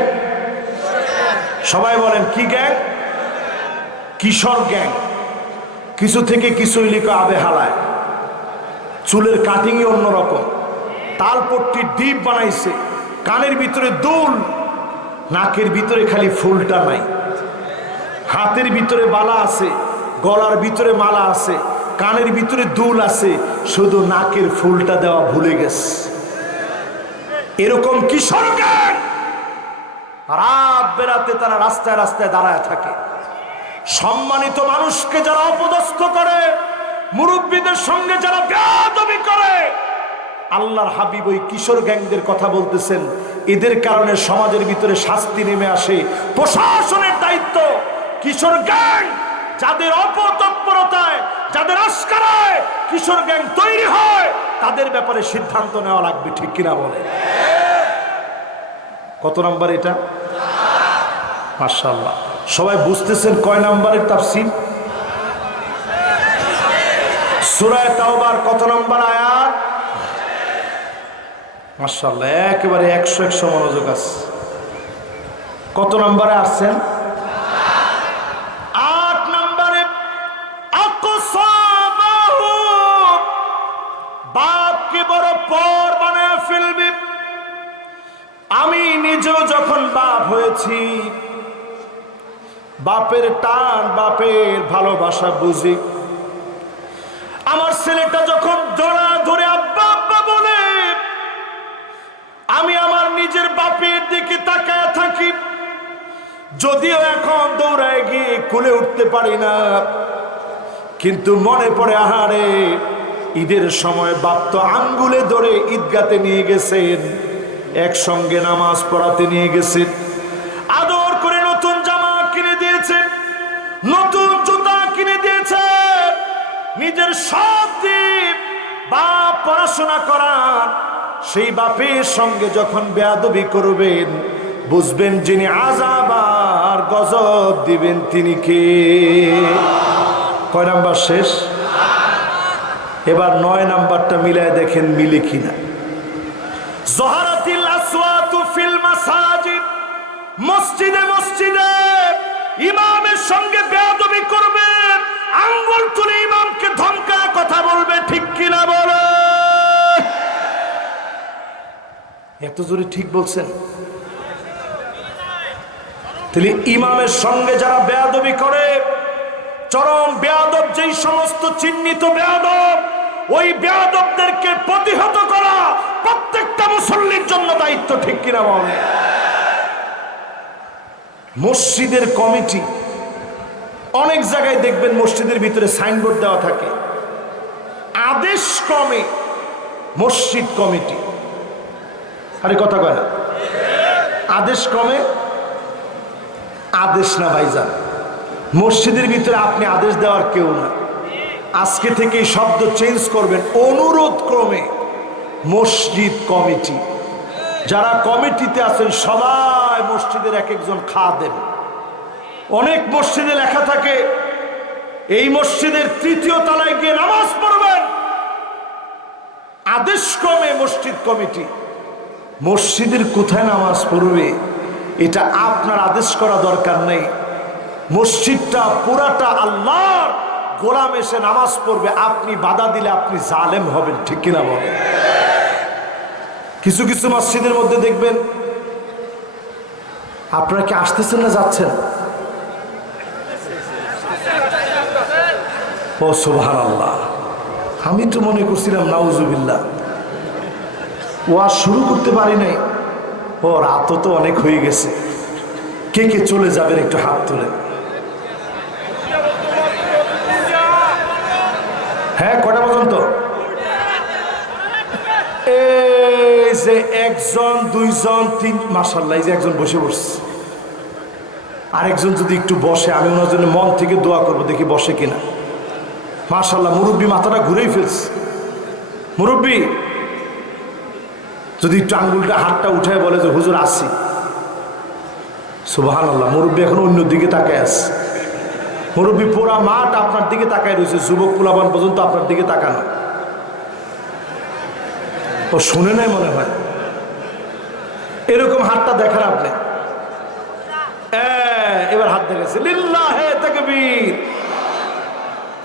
সবাই বলেন কি গ্যাং? কিশোর গ্যাং। কিছু থেকে কিছু লিখা আবে হালায়, চুলের কাটিংই অন্যরকম, তালপট্টির ডিপ বানাইছে, কানের ভিতরে দুল, নাকের ভিতরে খালি ফুলটা নাই, হাতের ভিতরে বালা আছে, গলার ভিতরে মালা আছে, কানের ভিতরে দুল আছে, শুধু নাকের ফুলটা দেওয়া ভুলে গেছে। এরকম কিশোর গ্যাং রাত বেরাতে তারা রাস্তায় রাস্তায় দাঁড়ায় থাকে। সম্মানিত মানুষকে যারা অপদস্থ করে, মুরব্বীদের সঙ্গে যারা বেয়াদবি করে, আল্লাহর হাবিব ওই কিশোর গ্যাংদের কথা বলতেছেন। এদের কারণে সমাজের ভিতরে শাস্তি নেমে আসে। প্রশাসনের দায়িত্ব কিশোর গ্যাং যাদের অপতৎপরতায়, যাদের আস্কারায় কিশোর গ্যাং তৈরি হয়, তাদের ব্যাপারে সিদ্ধান্ত নেওয়া লাগবে। ঠিক কিনা বলে? কত নাম্বার এটা? মাশাআল্লাহ, সবাই বুঝতেছেন কয় নাম্বারের তাফসীর? সূরা তাওবার কত নাম্বার আয়াত? মাশাআল্লাহ, একেবারে 100 মনোযোগ আছে। কত নম্বরে আসছেন? 8 নম্বরে। আকসাবাহু, বাপকে বড় পর বানায় ফেলবে। আমি নিজেও যখন বাপ হয়েছি, বাপের টান, বাপের ভালোবাসা বুঝি। আমার ছেলেটা যখন জড়া ধরে আব্বা আব্বা বলে, আমি আমার নিজের বাপের দিকে তাকায় থাকি। যদিও এখন দৌড়ায় গিয়ে কোলে উঠতে পারি না, কিন্তু মনে পড়ে আহারে ঈদের সময় বাপ তো আঙ্গুলে ধরে ঈদগাতে নিয়ে গেছেন, একসঙ্গে নামাজ পড়াতে নিয়ে গেছেন, আদর করে নতুন জামা কিনে দিয়েছেন, নতুন জুতা কিনে দিয়েছেন, নিজের সব দিক বাপ পড়াশোনা করান। সেই বাপের সঙ্গে যখন বেয়াদবি করবেন, বুঝবেন যিনি আযাব আর গজব দিবেন তিনি কে? কয় নাম্বার শেষ? এবার 9 নাম্বারটা মিলায় দেখেন মিলে কিনা। যহারাতিল আসওয়াতু ফিল মাসাজিদ, মসজিদে মসজিদে ইমামের সঙ্গে বেয়াদবি করবেন, আঙ্গুল তুলে ইমামকে ধমকা কথা বলবে। ঠিক কিনা বলে? এত জোরে ঠিক বলছেন? তাহলে ইমামের সঙ্গে যারা বেয়াদবি করে, চরম বেয়াদব যেই সমস্ত চিহ্নিত বেয়াদব, ওই বেয়াদবদেরকে প্রতিহত করা প্রত্যেকটা মুসল্লির জন্য দায়িত্ব, ঠিক কিনা বলেন? মসজিদের কমিটি, অনেক জায়গায় দেখবেন মসজিদের ভিতরে সাইনবোর্ড দেওয়া থাকে, আদেশ ক্রমে মসজিদ কমিটি। আরে কথা কয় না, আদেশ ক্রমে। আদেশ না ভাইজান, মসজিদের ভিতরে আপনি আদেশ দেওয়ার কেউ না। আজকে থেকে এই শব্দ চেঞ্জ করবেন, অনুরোধ ক্রমে মসজিদ কমিটি। যারা কমিটিতে আছেন সবাই মসজিদের এক একজন খাদেম। অনেক মসজিদে লেখা থাকে এই মসজিদের তৃতীয় তলায় গিয়ে নামাজ পড়বেন, আদেশ ক্রমে মসজিদ কমিটি। মসজিদের কোথায় নামাজ পড়বে এটা আপনার আদেশ করা দরকার নেই। মসজিদটা পুরাটা আল্লাহর, গোলাম এসে নামাজ পড়বে, আপনি বাধা দিলে আপনি জালেম হবেন, ঠিক কিনা বলেন? কিছু কিছু মসজিদের মধ্যে দেখবেন, আপনারা কি আসতেছেন না যাচ্ছেন? ও সুবহানাল্লাহ, আমি তো মনে করছিলাম নাউজুবিল্লাহ, ওয়াজ শুরু করতে পারি নাই। ও রাত তো অনেক হয়ে গেছে। কে কে চলে যাবেন একটু হাত তোলেন। হ্যাঁ, কটা পর্যন্ত? এই যে একজন, দুইজন, তিন, মাশাআল্লাহ, এই যে একজন বসে পড়ছে। আরেকজন যদি একটু বসে, আমি ওনার জন্য মন থেকে দোয়া করবো, দেখি বসে কিনা। মাশাআল্লাহ, মুরব্বী মাথাটা ঘুরেই ফেলছে। মুরব্বী যদি একটু আঙ্গুলটা, হাতটা উঠায় বলে যে হুজুর আসি, সুবহানাল্লাহ। মুরব্বী এখন অন্য দিকে তাকায় আছে। মুরব্বী পুরা মাঠ আপনার দিকে তাকায় রয়েছে, যুবক পোলাপান পর্যন্ত আপনার দিকে তাকানো। ও শুনে নাই মনে হয়। এরকম হাতটা দেখেন আপনি। এবার হাত দেখেছে, লিল্লাহে তাকবীর,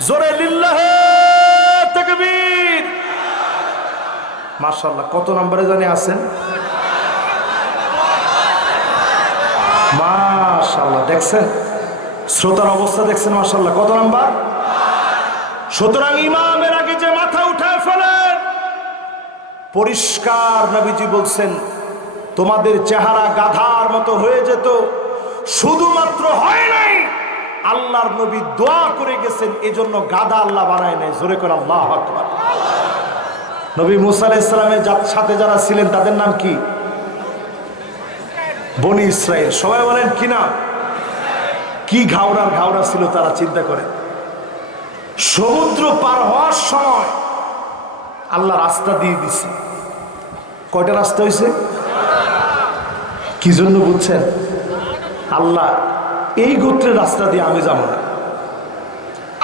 জোরে লিল্লাহে তাকবীর। মাশাআল্লাহ, কত নম্বরে জানি আছেন? মাশাআল্লাহ, দেখছেন শ্রোতার অবস্থা, দেখছেন মাশাআল্লাহ কত নাম্বার। সুতরাং ইমামের আগে যে মাথা উঠায় ফেলেন, পরিষ্কার নবীজি বলছেন তোমাদের চেহারা গাধার মতো হয়ে যেত, শুধুমাত্র হয় নাই, আল্লাহর নবী দোয়া করে গেছেন, এজন্য গাধা আল্লাহ বানায় নাই। জোরে করে আল্লাহু আকবার। নবী মুসা আলাইহিস সালামের সাথে যারা ছিলেন তাদের নাম কি? বনি ইসরাইল। সবাই বলেন কি নাম? কি ঘাওড়ার ঘাওড়া ছিল তারা, চিন্তা করে। সমুদ্র পার হওয়ার সময় আল্লাহ রাস্তা দিয়ে দিছে। কয়টা রাস্তা হয়েছে? কি জন্য বুঝছেন? আল্লাহ এই গোত্রের রাস্তা দিয়ে আমি যাব না,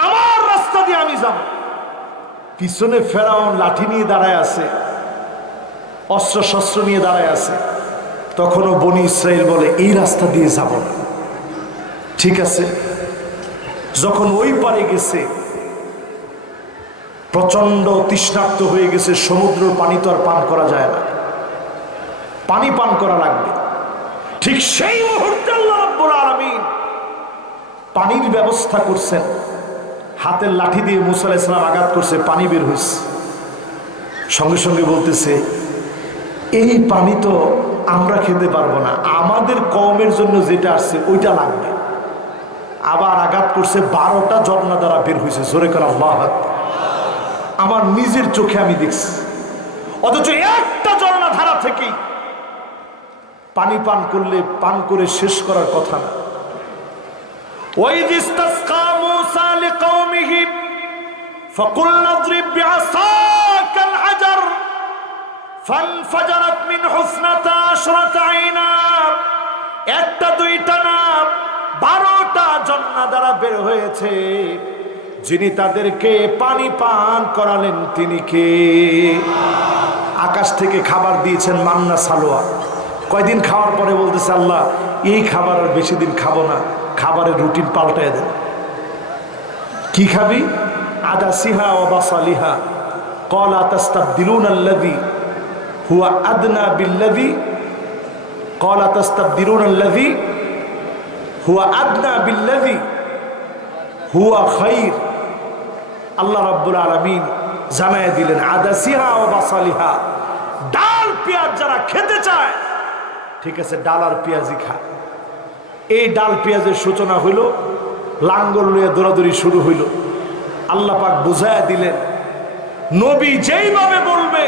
আমার রাস্তা দিয়ে আমি যাব। পিছনে ফেরাউন লাঠি নিয়ে দাঁড়ায় আছে, অস্ত্র শস্ত্র নিয়ে দাঁড়ায় আছে। তখনও বনি ইসরাইল বলে এই রাস্তা দিয়ে যাব না। ঠিক আছে, যখন ওই পারে গেছে, প্রচন্ড তৃষ্ণার্ত হয়ে গেছে, সমুদ্রের পানি তো আর পান করা যায় না, পানি পান করা লাগবে। ঠিক সেই মুহূর্তে আল্লাহ রাব্বুল আলামিন পানির ব্যবস্থা করছেন। হাতের লাঠি দিয়ে মুসা আলাইহিস সালাম আঘাত করছে, পানি বের হয়েছে। সঙ্গে সঙ্গে বলতেছে এই পানি তো আমরা খেতে পারবো না, আমাদের কওমের জন্য যেটা আসছে ওইটা লাগবে। আবার আঘাত করছে, 12টা ঝর্ণা দ্বারা বের হয়েছে। জোরে করে আল্লাহু আকবার। আমার নিজের চোখে আমি দেখছি। অথচ একটা ঝর্ণা ধারা থেকেই পানি পান করলে পান করে শেষ করার কথা না। وَإِذِ اسْتَسْقَىٰ مُوسَىٰ لِقَوْمِهِ فَقُلْنَا اضْرِب بِّعَصَاكَ الْحَجَرَ فَانفَجَرَتْ مِنْهُ اثْنَتَا عَشْرَةَ عَيْنًا। একটা দুইটা না, 12টা ঝর্ণা দ্বারা বের হয়েছে। যিনি তাদেরকে পানি পান করালেন তিনি কে? আকাশ থেকে খাবার দিয়েছেন, মান্না সালোয়া। কয়দিন খাওয়ার পরে বলতেছে আল্লাহ এই খাবার আর বেশি দিন খাবো না, খাবারের রুটিন পাল্টায় দেন। কি খাবি? আদাসিহা ওয়া বাসালিহা ক্বালা তাস্তাবদিলুনা আল্লাযী হুয়া আদনা বিল্লাযী ক্বালা তাস্তাবদিরুনা আল্লাযী হুয়া আদনা বিল্লাযী হুয়া খায়র। আল্লাহ রাব্বুল আলামিন জানায় দিলেন আদাসিহা ওয়া বাসালিহা, ডাল পেঁয়াজ যারা খেতে চায়, ঠিক আছে, ডাল আর পেঁয়াজই খায়। এই ডাল পেঁয়াজের সূচনা হইল, লাঙ্গল লইয়া দৌড়াদৌড়ি শুরু হইল। আল্লাহ পাক বুঝায়া দিলেন নবী যেইভাবে বলবে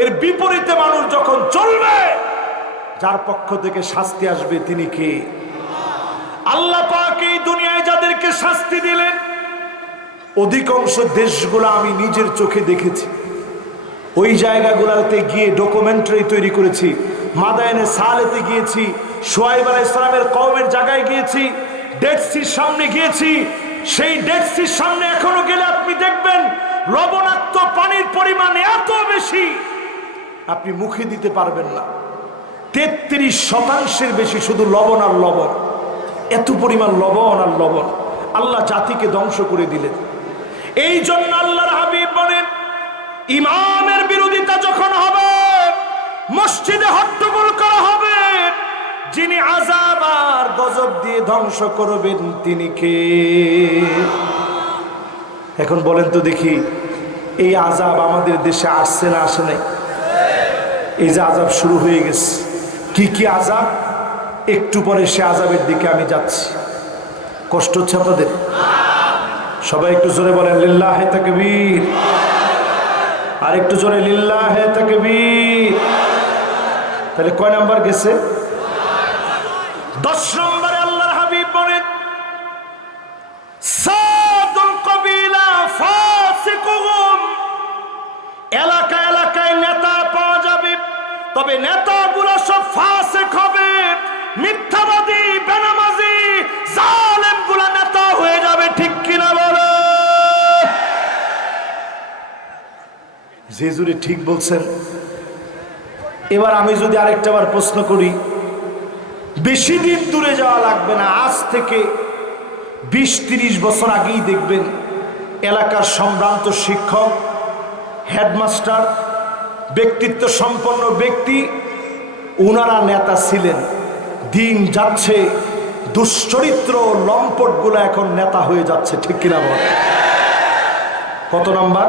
এর বিপরীতে মানুষ যখন চলবে, যার পক্ষ থেকে শাস্তি আসবে তিনি কে? আল্লাহ পাক এই দুনিয়ায় যাদেরকে শাস্তি দিলেন অধিকাংশ দেশগুলো আমি নিজের চোখে দেখেছি। ওই জায়গাগুলোতে গিয়ে ডকুমেন্টারি তৈরি করেছি। মাদায়েনে সালেতে গিয়েছি, শুআয়ব আলাইহিস সালামের কওমের জায়গায় গিয়েছি, ডেড সির সামনে গিয়েছি। সেই ডেড সির সামনে এখনো গেলে আপনি দেখবেন লবণাক্ত পানির পরিমাণ এত বেশি আপনি মুখে দিতে পারবেন না। 33% বেশি শুধু লবণ আর লবণ, এত পরিমাণ লবণ আর লবণ। আল্লাহ জাতিকে ধ্বংস করে দিলেন। এই জন্য আল্লাহর হাবিব বলেন ইমামের বিরোধিতা যখন হবে, মসজিদে হট্টগোল করা হবে, যিনি আযাব আর গজব দিয়ে ধ্বংস করবেন তিনি কে? এখন বলেন তো দেখি, এই আযাব আমাদের দেশে আসছে না আসে নাই? এই যে আযাব শুরু হয়ে গেছে, কি কি আযাব, একটু পরে সে আযাবের দিকে আমি যাচ্ছি। কষ্ট হচ্ছে আপনাদের? সবাই একটু জোরে বলেন লিল্লাহে তাকবীর, আর একটু জোরে লিল্লাহে তাকবীর। তাহলে কয় নাম্বার গেছে? 10 নম্বরে আল্লাহর হাবিব বলেন সাদুল কবিলা ফাসিকুন, এলাকা এলাকায় নেতা পাওয়া যাবে, তবে নেতাগুলো সব ফাসিক হবে, মিথ্যাবাদী, বেনামাজি, জালেমগুলো নেতা হয়ে যাবে। ঠিক কিনা বলো? যে জুড়ে ঠিক বলছেন। এবার আমি যদি আরেকটা বার প্রশ্ন করি, বেশি দিন দূরে যাওয়া লাগবে না, আজ থেকে 20-30 বছর আগেই দেখবেন এলাকার সম্ভ্রান্ত শিক্ষক, হেডমাস্টার, ব্যক্তিত্ব সম্পন্ন ব্যক্তি, ওনারা নেতা ছিলেন। দিন যাচ্ছে, দুশ্চরিত্র লম্পটগুলো এখন নেতা হয়ে যাচ্ছে। ঠিক কিনা বল? কত নাম্বার?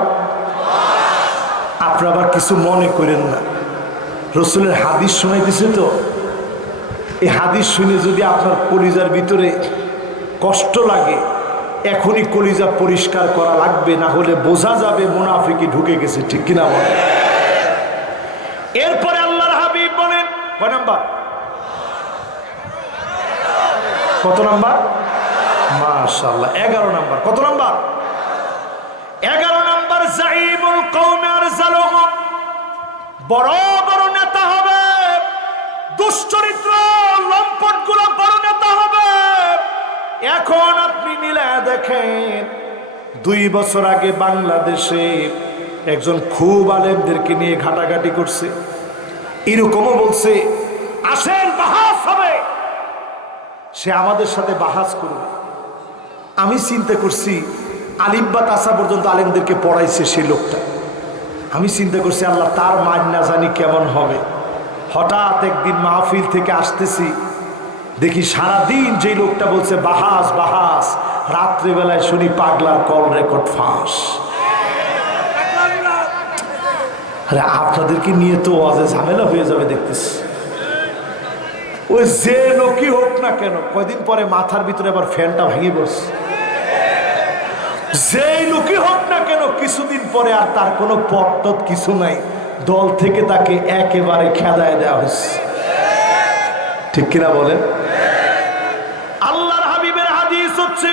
আপনারা আবার কিছু মনে করেন না, রসুলের হাদিস শোনাইতেছে তো, এই হাদিস শুনে যদি আপনার কলিজার ভিতরে কষ্ট লাগে, এখনই কলিজা পরিষ্কার করা লাগবে, না হলে বোঝা যাবে মুনাফিকি ঢুকে গেছে। ঠিক কিনা বলেন? এরপরে আল্লাহর হাবিব বলেন কয় নাম্বার? কত নাম্বার? মাশাআল্লাহ, 11 নাম্বার। কত নাম্বার? 11 নাম্বার। জাইমুল কওমি আরজালুহুম, বড় বড় নেতা হবে, দুশ্চরিত্র লম্পটগুলো বড় নেতা হবে। এখন আপনি মিলায় দেখেন, 2 বছর আগে বাংলাদেশে একজন খুব আলেমদেরকে নিয়ে ঘাটাঘাটি করছে, এরকমও বলছে আসেন বাহাস হবে, সে আমাদের সাথে বাহাস করবে। আমি চিন্তা করছি আলিব্বা তাসা পর্যন্ত আলেমদেরকে পড়াইছে সেই লোকটা। আমি চিন্তা করছি আল্লাহ তার মান না জানি কেমন হবে। হঠাৎ একদিন মাহফিল থেকে আসতেছি, দেখি সারাদিন যে লোকটা বলছে বাহাস বাহাস, রাত্রিবেলায় শুনি পাগলার কল রেকর্ড ফাঁস। আরে আপনাদেরকে নিয়ে তো আজ ঝামেলা হয়ে যাবে দেখতেছি। ওই যে লোকই হোক না কেন, কয়দিন পরে মাথার ভিতরে আবার ফ্যানটা ভেঙে পড়ছে। যেই লোকই হোক না কেন, কিছুদিন পরে আর তার কোনো পট্টত কিছু নাই, দল থেকে তাকে একেবারে খেদায় দেওয়া হচ্ছে। ঠিক কিনা বলেন? আল্লাহর হাবিবের হাদিস হচ্ছে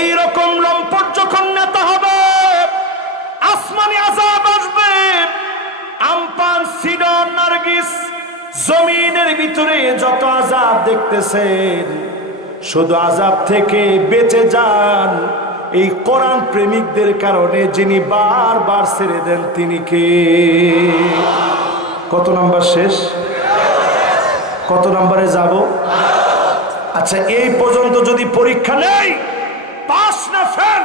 এইরকম লম্পট যখন নেতা হবে, আসমানি আযাব আসবে। আমপান, সিডর, নারগিস, জমিনের ভিতরে যত আযাব দেখতেছেন, শুধু আযাব থেকে বেঁচে যান এই কোরআন প্রেমিকদের কারণে, যিনি বারবার ছেড়ে দেন তিনি কে? কত নাম্বার শেষ? কত নাম্বারে যাব? আচ্ছা, এই পর্যন্ত যদি পরীক্ষা নেই, পাস না ফেল?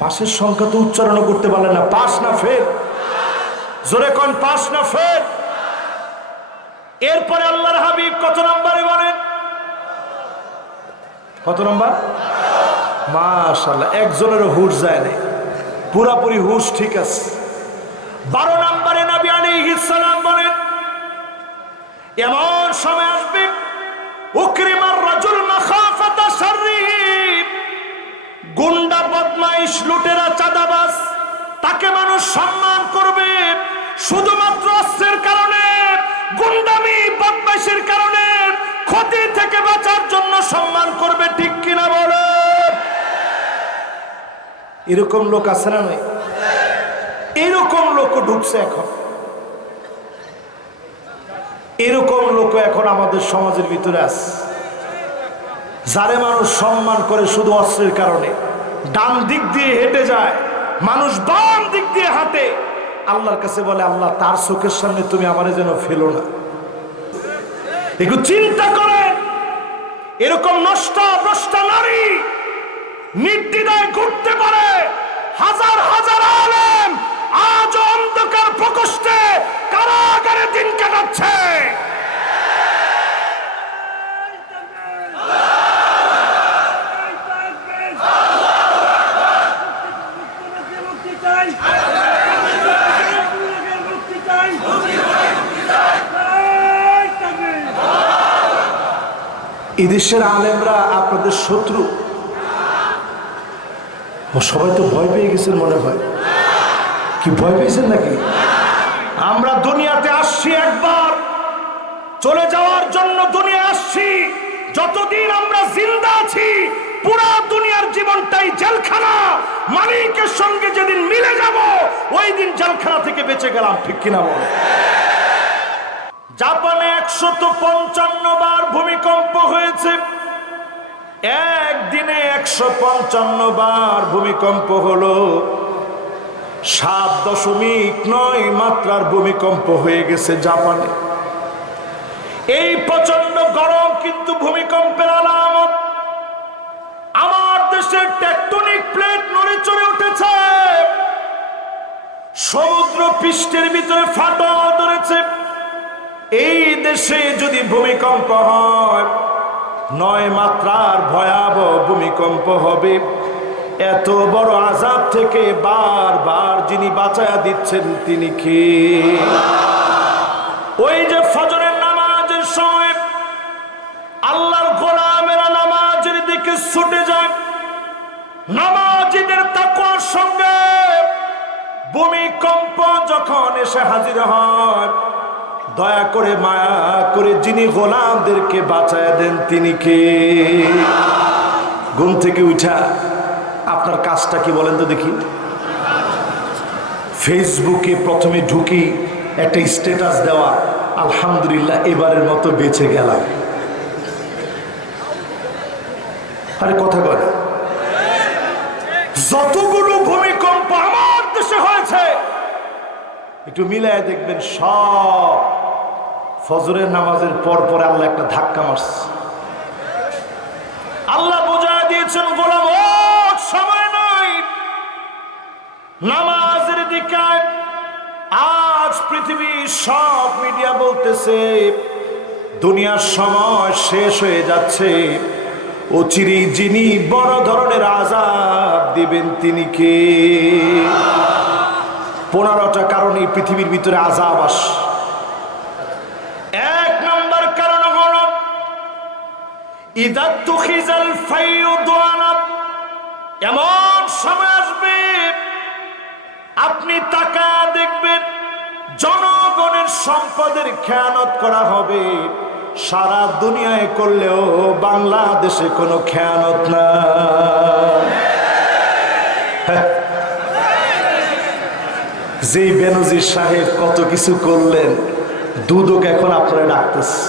পাশের সংখ্যা তো উচ্চারণ করতে পারলেন না। পাস না ফের? জোরে কোন পাস না ফের? এরপরে আল্লাহর হাবিব কত নম্বরে বলেন? কত নম্বর? মাশাআল্লাহ, একজনেরও হুশ যায় নাই, পুরাপুরি হুশ ঠিক আছে। 12 নম্বরে নবী আলাইহিস সালাম বলেন, এমন সময় আসবে উকরিমার রাজুল মাখাফাতা শাররিহি, গুন্ডা বদমাইশ লুটেরা চাঁদাবাজ তাকে মানুষ সম্মান করবে শুধুমাত্র অস্ত্রের কারণে, গুন্ডামি বদমাইশের কারণে, ক্ষতি থেকে বাঁচার জন্য সম্মান করবে। ঠিক কিনা বলো? এরকম লোক আছে না নাই? এরকম লোক ঢুকছে এখন, এরকম লোক এখন আমাদের সমাজের ভিতরে আছে, যারে মানুষ সম্মান করে শুধু অস্ত্রের কারণে। ডান দিক দিয়ে হেঁটে যায়, মানুষ বাম দিক দিয়ে হাঁটে, আল্লাহর কাছে বলে আল্লাহ তার চোখের সামনে তুমি আমারে যেন ফেলো না। একটু চিন্তা করেন, এরকম নষ্ট ভ্রষ্ট নারী নির্দ্বিধায় ঘুরতে পারে। হাজার হাজার আলেম আজ অন্ধকার প্রকোষ্ঠে কারাগারে দিন কাটাচ্ছে। এদেশের আলেমরা আপনাদের শত্রু? ও সবাই তো ভয় পেয়ে গেছেন মনে হয়। কি ভয় পেয়েছেন নাকি? আমরা দুনিয়াতে আসছি একবার, চলে যাওয়ার জন্য দুনিয়া আসছি। যতদিন আমরা জিন্দা আছি পুরা দুনিয়ার জীবনটাই জেলখানা। মালিকের সঙ্গে যেদিন মিলে যাব ওই দিন জেলখানা থেকে বেঁচে গেলাম। ঠিক কিনা বলে? জাপানে 155 বার ভূমিকম্প হয়েছে। একদিনে 155 বার ভূমিকম্প হলো। 7.9 মাত্রার ভূমিকম্প হয়ে গেছে জাপানে। এই প্রচন্ড গরম কিন্তু ভূমিকম্পের আলামত। আমার দেশের টেকটনিক প্লেট নড়ে চড়ে উঠেছে, সমুদ্র পৃষ্ঠের ভিতরে ফাটল ধরেছে। এই দেশে যদি ভূমিকম্প হয় 9 মাত্রার ভয়াবহ ভূমিকম্প হবে। এত বড় আযাব থেকে বারবার যিনি বাঁচায়া দিচ্ছেন তিনি কে? ওই যে ফজরের নামাজের সময় আল্লাহর গোলামেরা নামাজের দিকে ছুটে যায়, নামাজীদের তাকওয়ার সঙ্গে ভূমিকম্প যখন এসে হাজির হয়, দয়া করে মায়া করে যিনি গোলামদেরকে বাঁচায়া দেন তিনি কে? ঘুম থেকে উঠা আপনার কাজটা কি বলেন তো দেখি? ফেসবুকে প্রথমে ঢুকি একটা স্ট্যাটাস দেওয়া, আলহামদুলিল্লাহ এবারের মতো বেঁচে গেলাম। আরে কথা বলে, যতগুলো ভূমিকম্প আমার দেশে হয়েছে একটু মিলায় দেখবেন সব ফজরের নামাজের পর পরে আল্লাহ একটা ধাক্কা মারছে। আল্লাহ বোঝায় দিয়েছেন গোলাম ও সময় নয়, নামাজের দিকে। আজ পৃথিবীর সব মিডিয়া বলতেছে দুনিয়ার সময় শেষ হয়ে যাচ্ছে, অচিরেই যিনি বড় ধরনের আযাব দিবেন তিনি কে? 15টা কারণে পৃথিবীর ভিতরে আযাব আসে। 1 নম্বর কারণ হলো ইযা তুখিজাল ফায়ুদানা, এমন সময় আসবে আপনি তাকা দেখবেন জনগণের সম্পদের খেয়ানত করা হবে। সারা দুনিয়ায় করলেও বাংলাদেশে কোনো খেয়ানত না। যেই বেনজির সাহেব কত কিছু করলেন, দুদক এখন আপনারা ডাকতেছে,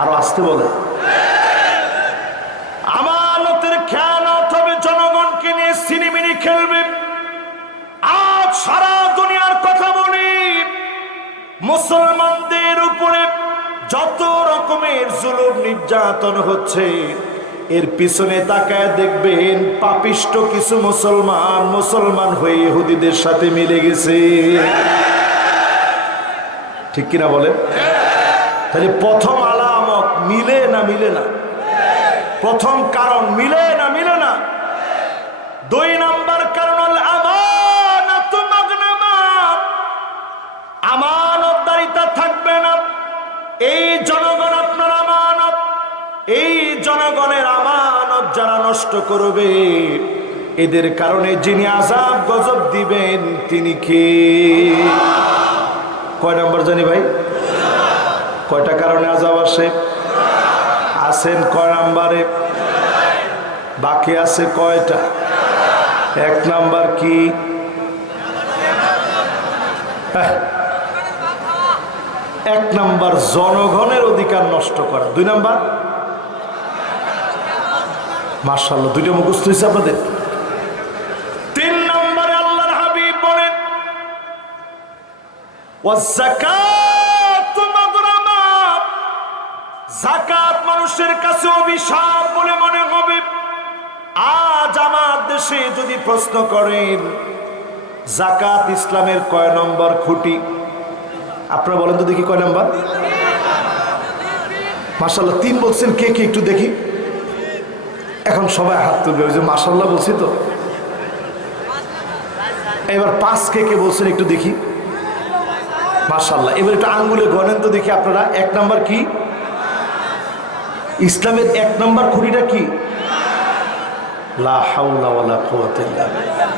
আরো আসতে বলে। আমানতের খেয়ানত হবে, জনগণকে নিয়ে সিনেমিনি খেলবে। আজ সারা দুনিয়ার কথা বলি, মুসলমানদের উপরে যত রকমের জুলুম নির্যাতন হচ্ছে, এর পিছনে তাকায় দেখবেন পাপিষ্ট কিছু মুসলমান হয়ে ইহুদিদের সাথে মিলে গেছে। ঠিক কিনা বলেন? তাহলে প্রথম আলামত মিলে না, প্রথম কারণ মিলে না। 2 নাম্বার কারণ হল আমানাতু মাগনামা, আমানতদারিতা থাকবে না। এই জনগণ আপনার আমানত, এই জনগণের আমানত যারা নষ্ট করবে, এদের কারণে যিনি আযাব গজব দিবেন তিনি কে? কয় নাম্বার জানি ভাই? কয়টা কারণে আযাব আসে? আসেন কয় নাম্বারে? বাকি আছে কয়টা? 1 নাম্বার কি? 1 নাম্বার জনগণের অধিকার নষ্ট করা। 2 নাম্বার মাশাআল্লাহ 2টা মুখস্থ হয়েছে আপনাদের। 3 নম্বরে আল্লাহর হাবিব বলেন ওয়াযাকাতু মাগরামা, যাকাত মানুষের কাছে অভিশাপ বলে মনে হবে। আজ আমার দেশে যদি প্রশ্ন করেন যাকাত ইসলামের কয় নম্বর খুঁটি, আপনারা বলেন তো দেখি কয় নম্বর? মাশাআল্লাহ 3 বলছেন। কে কে একটু দেখি? এখন সবাই হাত তুলবে, ওই যে মাশাআল্লাহ বলছি তো। এবার 5 কে বলছেন একটু দেখি? মাশাআল্লাহ। এবার একটু আঙ্গুলে গণেন তো দেখি আপনারা। 1 নাম্বার কি? ইসলামের 1 নাম্বার খুঁটিটা কি? লা হাওলা ওয়ালা কুওয়াতা ইল্লা বিল্লাহ।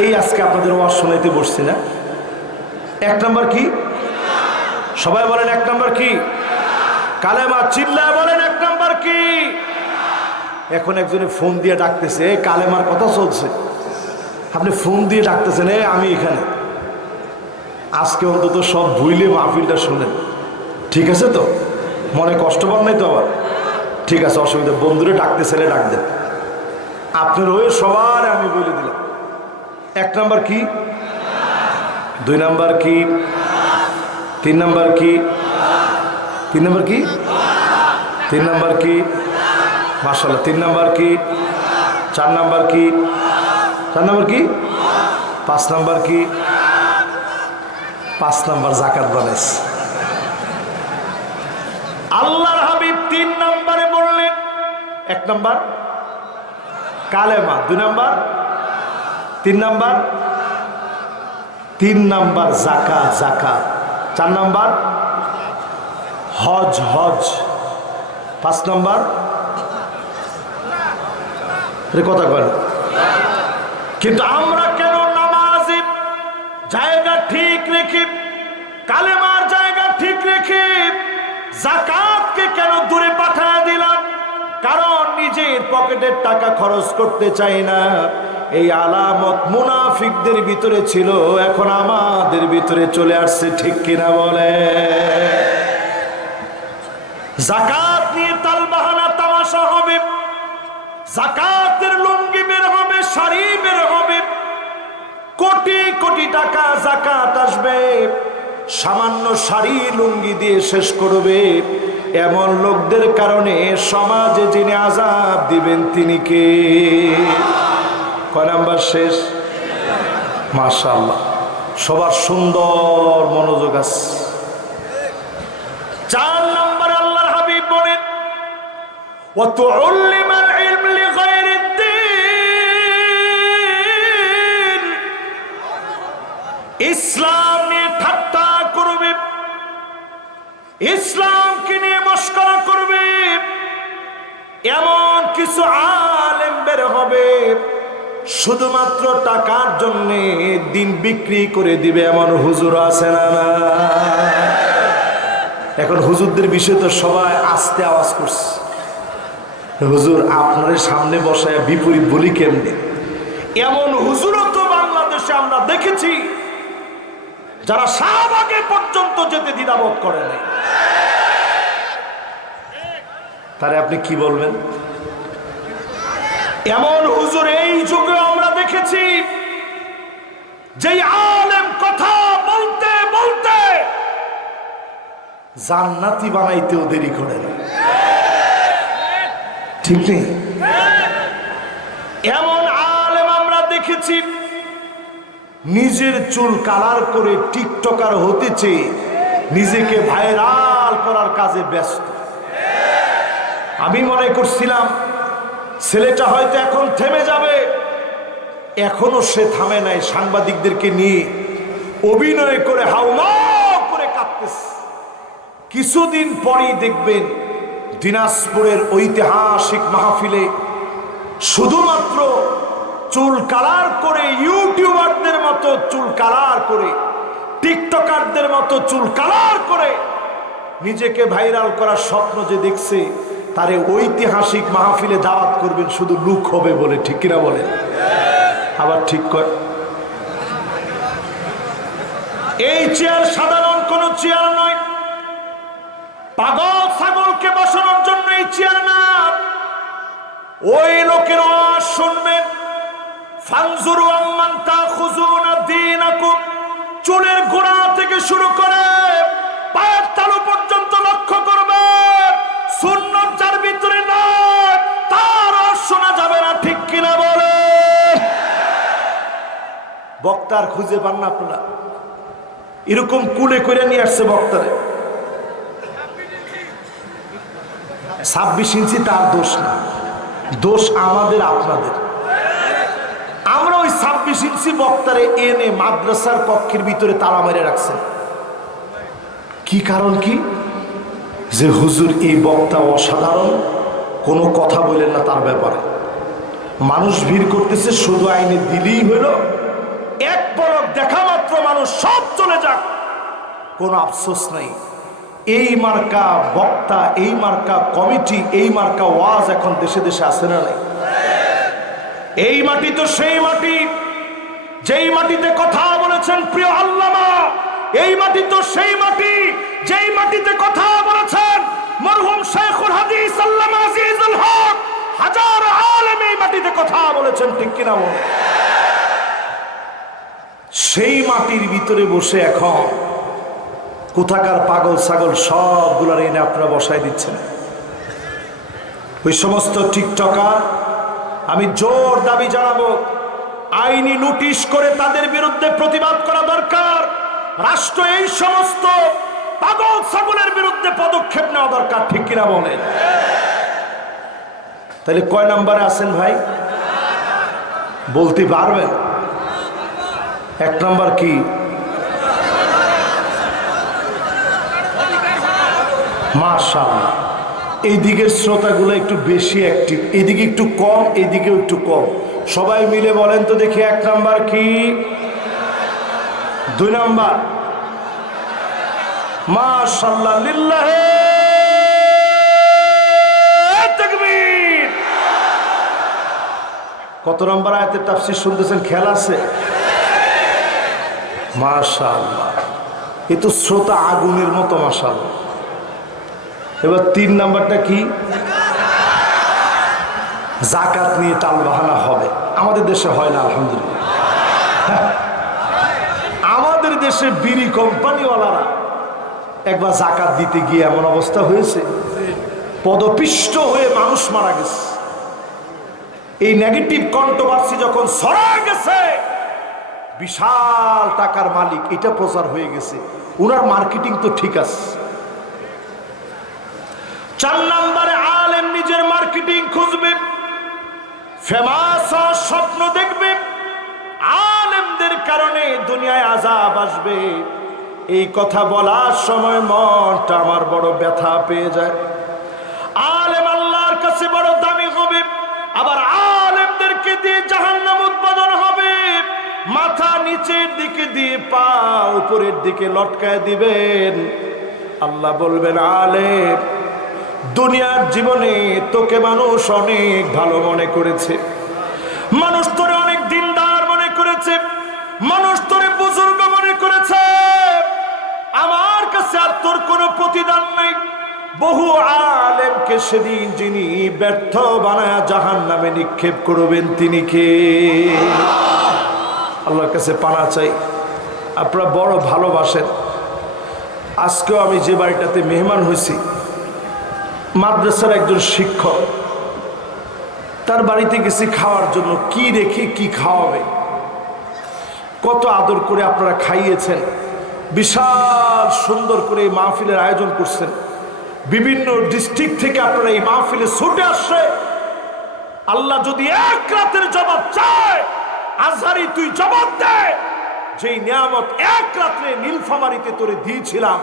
এই আজকে আপনাদের ওয়াজ শোনাইতে বসছি না। 1 নাম্বার কি? সবাই বলেন 1 নাম্বার কি? কালেমা। চিল্লায় বলেন 1 নাম্বার কি? এখন একজনে ফোন দিয়ে ডাকতেছে, কালেমার কথা চলছে, আপনি ফোন দিয়ে ডাকতেছেন আমি এখানে। আজকে অন্তত সব ভুইলে মাহফিলটা শুনেন, ঠিক আছে তো? মনে কষ্ট পান নাই তো আবার? ঠিক আছে, অসুবিধা। বন্ধুরে ডাকতেছেলে ডাক দেন। আপনার হয়ে সবার আমি বলে দিলাম। 1 নাম্বার কি? 2 নাম্বার কি? 3 নাম্বার কি? 3 নাম্বার কি? 3 নাম্বার কি? মাশাআল্লাহ। 3 নাম্বার কি? 4 নাম্বার কি? 4 নাম্বার কি? 5 নাম্বার কি? 5 নাম্বার যাকাত বানাইছে। আল্লাহর হাবিব 3 নাম্বারে বললেন 1 নাম্বার কালেমা, 2 নাম্বার, 3 নাম্বার 3 নাম্বার যাকাত, 4 নাম্বার হজ, 5 নাম্বার কথা বলেন। কিন্তু আমরা কেন নামাজে জায়গা ঠিক রেখে, কালেমার জায়গা ঠিক রেখে যাকাতকে কেন দূরে পাঠিয়ে দিলাম? কারণ নিজের পকেটের টাকা খরচ করতে চাই না। এই আলামত মুনাফিকদের ভিতরে ছিল, এখন আমাদের ভিতরে চলে আসছে। ঠিক কিনা বলে? যাকাত নিয়ে তালবাহানা তামাশা হবে, যাকাতের লুঙ্গি বের হবে, শাড়ি বের হবে, কোটি কোটি টাকা যাকাত আসবে, সামান্য শাড়ি লুঙ্গি দিয়ে শেষ করবে। এমন লোকদের কারণে সমাজে যিনি আযাব দিবেন তিনি কে? কয় নাম্বার শেষ? মাশাআল্লাহ, সবার সুন্দর মনোযোগ আছে। 4 নম্বরে আল্লাহর হাবিব বলেন ওয়া তুউল্লিমাল ইলম লিগাইরিদ্দিন, ইসলাম নিয়ে ঠাট্টা করবে, ইসলামকে নিয়ে মস্করা করবে। এমন কিছু আলেম বের হবে শুধুমাত্র টাকার জন্য দিন বিক্রি করে দিবে, এমন হুজুর আছে না? এখন হুজুরদের বিষয়ে তো সবাই আস্তে আওয়াজ করছে, হুজুর আপনার সামনে বসায় বিপরীত বলি কেমনে? এমন হুজুরও তো বাংলাদেশে আমরা দেখেছি যারা শাহবাগে পর্যন্ত যেতে দ্বিধাবোধ করে নাই। তারে আপনি কি বলবেন? এমন হুজুর এই যুগে আমরা দেখেছি যেই আলেম কথা বলতে বলতে জান্নাতি বানাইতেও দেরি করে না। ঠিক নেই? এমন আলেম আমরা দেখেছি নিজের চুল কালার করে টিকটকার হতেছে, নিজেকে ভাইরাল করার কাজে ব্যস্ত। আমি মনে করছিলাম ছেলেটা হয়তো এখন থেমে যাবে, এখনো সে থামে নাই। সাংবাদিকদেরকে নিয়ে অভিনয় করে হাউমাউ করে কাঁদতেছে। কিছুদিন পরেই দেখবেন দিনাজপুরের ঐতিহাসিক মাহফিলে শুধুমাত্র চুল কালার করে, ইউটিউবারদের মতো চুল কালার করে, টিকটকারদের মতো চুল কালার করে নিজেকে ভাইরাল করার স্বপ্ন যে দেখছে, তারে ঐতিহাসিক মাহফিলে দাওয়াত করবেন শুধু লুক হবে বলে। ঠিক কিনা বলেন? আবার ঠিক কর। এই চেয়ার সাধারণ কোন চেয়ার নয়, পাগল ছাগলকে বসানোর জন্য এই চেয়ার না। ওই লোকের আওয়াজ শুনবেন, ফানজুরু আম্মান তাখুযুনা দীনাকুম, চুলের গোড়া থেকে শুরু করে পায়ের তালু পর্যন্ত লক্ষ্য করবেন। সুন্নাত যার ভিতরে নাই তার আওয়াজ শোনা যাবে না। ঠিক কিনা বলে? বক্তার খুঁজে পান না আপনারা? এরকম কুলে করে নিয়ে আসছে বক্তারে। 26 ইঞ্চি তার দোষ না, দোষ আমাদের আপনাদের। আমরা ওই 26 ইঞ্চি বক্তারে এনে মাদ্রাসার কক্ষের ভিতরে তালা মেরে রাখছেন। কি কারণ? কি যে হুজুর এই বক্তা অসাধারণ, কোনো কথা বলেন না তার ব্যাপারে। মানুষ ভিড় করতেছে, শুধু আইনে দিলেই হলো, এক পলক দেখা মাত্র মানুষ সব চলে যাক, কোনো আফসোস নাই। এই মার্কা বক্তা, এই মার্কা কমিটি, এই মার্কা ওয়াজ এখন দেশে দেশে আসে না নাই? এই মাটি তো সেই মাটি যেই মাটিতে কথা বলেছেন প্রিয় আল্লামা। এই মাটি তো সেই মাটি যেই মাটিতে কথা বলেছেন মরহুম শেখুল হাদিস আল্লামা আজিজুল হক। হাজার আলেম এই মাটিতে কথা বলেছেন। ঠিক কিনা বল? সেই মাটির ভিতরে বসে এখন কোথাকার পাগল ছাগল সবগুলার এনে আপনারা বসাই দিচ্ছেন। ওই সমস্ত টিকটকার আমি জোর দাবি জানাবো, আইনি নোটিশ করে তাদের বিরুদ্ধে প্রতিবাদ করা দরকার। রাষ্ট্র এই সমস্ত পাগল ছাগলের বিরুদ্ধে পদক্ষেপ নেওয়া দরকার। ঠিক কিনা বলেন? তাহলে কয় নম্বরে আছেন ভাই? বলতে পারবেন? 1 নম্বর কি? মাশাআল্লাহ, এই দিকের শ্রোতাগুলো একটু বেশি অ্যাক্টিভ, এদিকে একটু কম, এদিকেও একটু কম। সবাই মিলে বলেন তো দেখি 1 নাম্বার কি? 2 নাম্বার? মাশাআল্লাহ, লিল্লাহে তাকবীর। কত নম্বর আয়াতের তাফসীর শুনতেছেন? খেয়াল আছে? মাশাআল্লাহ, এ তো শ্রোতা আগুনের মতো। মাশাআল্লাহ। এবার 3 নাম্বারটা কি? যাকাত নিয়ে টাল বাহানা হবে। আমাদের দেশে হয় না আলহামদুলিল্লাহ। আমাদের দেশে বিড়ি কোম্পানিওয়ালারা একবার যাকাত দিতে গিয়ে এমন অবস্থা হয়েছে, পদপিষ্ট হয়ে মানুষ মারা গেছে। এই নেগেটিভ কন্ট্রোভার্সি যখন ছড়া গেছে, বিশাল টাকার মালিক, এটা প্রচার হয়ে গেছে। উনার মার্কেটিং তো ঠিক আছে। 4 নম্বরে আলেম নিজের মার্কেটিং খুঁজবে, ফেমাস স্বপ্ন দেখবে, আলেমদের কারণে দুনিয়ায় আযাব আসবে। এই কথা বলার সময় মনটা আমার বড় ব্যথা পেয়ে যায়। আলেম আল্লাহর কাছে বড় দামি হবে, আবার আলেমদেরকে দিয়ে জাহান্নাম উৎপাদন হবে। মাথা নিচের দিকে দিয়ে পা উপরের দিকে লটকায় দিবেন। আল্লাহ বলবেন, আলেম, দুনিয়ার জীবনে তোকে মানুষ অনেক ভালো মনে করেছে, মানুষ তোরে অনেক দিনদার মনে করেছে, মানুষ তোরে বুজুর্গ মনে করেছে। আমার কাছে আর তোর কোনো প্রতিদান নেই। বহু আলেমকে সেদিন যিনি ব্যর্থ বানায়া জাহান্নামে নিক্ষেপ করবেন, তিনি কে? আল্লাহর কাছে পানা চাই। আপনারা বড় ভালোবাসেন। আজকেও আমি যে বাড়িটাতে মেহমান হয়েছি, মাদ্রাসার একজন শিক্ষক, তার বাড়িতে গেছি খাওয়ার জন্য, কি রেখে কি খাওয়াবে, কত আদর করে আপনারা খাইয়েছেন, বিশাল সুন্দর করে এই মাহফিলের আয়োজন করছেন, বিভিন্ন ডিস্ট্রিক্ট থেকে আপনারা এই মাহফিলে ছুটে আসছে। আল্লাহ যদি এক রাতের জবাব চায়, আজহারি তুই জবাব দে, যেই নিয়ামত এক রাত্রে নীলফামারীতে তোরে দিয়েছিলাম,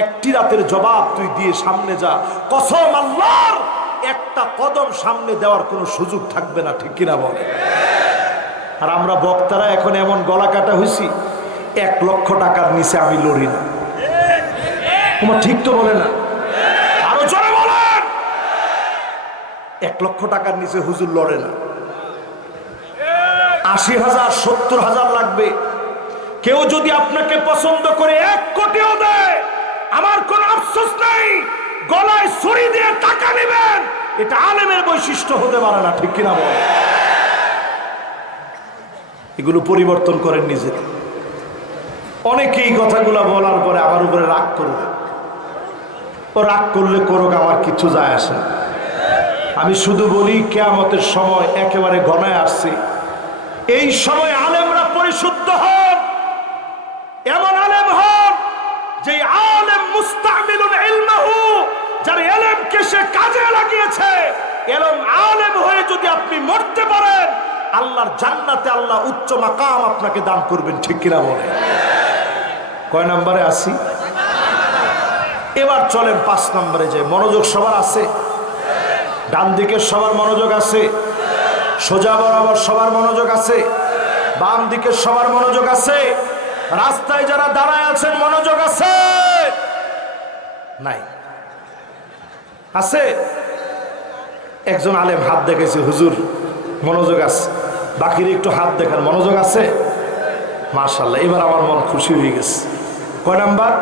একটি রাতের জবাব তুই দিয়ে সামনে যা, কসম আল্লাহর একটা কদম সামনে দেওয়ার কোনো সুযোগ থাকবে না, ঠিক কিনা বলে? আর আমরা বক্তারা এখন এমন গলা কাটা হয়েছি, 1 লক্ষ টাকার নিচে আমি লড়ি না। তোমার ঠিক তো বলে না? আরো জোরে বলেন। 1 লক্ষ টাকার নিচে হুজুর লড়ে না। 80,000 70,000 লাগবে। কেউ যদি আপনাকে পছন্দ করে 1 কোটিও দেয়, আমার কোনো আফসোস নেই, গলায় ছুরি দিয়ে টাকা নেবেন, এটা আলেমের বৈশিষ্ট্য হতে পারে না, ঠিক কিনা বলেন? এগুলো পরিবর্তন করেন নিজেকে। অনেকেই কথাগুলো বলার পরে আমার উপরে রাগ করবে। ও রাগ করলে করুক, আমার কিছু যায় আসে না। আমি শুধু বলি, কিয়ামতের সময় একেবারে ঘনায় আসছে। এই সময় আলেমরা পরিশুদ্ধ হন, এমন আলেম হন যে আলেম মুস্তামিলুন ইলমাহু, যার ইলমকে সে কাজে লাগিয়েছে, এলম আলেম হয়ে যদি আপনি মরতে পারেন, আল্লাহর জান্নাতে আল্লাহ উচ্চ মাকাম আপনাকে দান করবেন, ঠিক কিনা বলে? কয় নম্বরে আসি? এবার চলেন 5 নম্বরে যাই। মনোযোগ সবার আছে? ডান দিকের সবার মনোযোগ আছে? সোজা বরাবর সবার মনোযোগ আছে? বাম দিকের সবার মনোযোগ আছে? রাস্তায় যারা দাঁড়ায় আছেন মনোযোগ আছে? নাই? আছে? একজন আলেম হাত দেখেছে, হুজুর মনোযোগ আছে। বাকির একটু হাত দেখান, মনোযোগ আছে? মাশাআল্লাহ, এবার আমার মন খুশি হয়ে গেছে। কয় নাম্বার?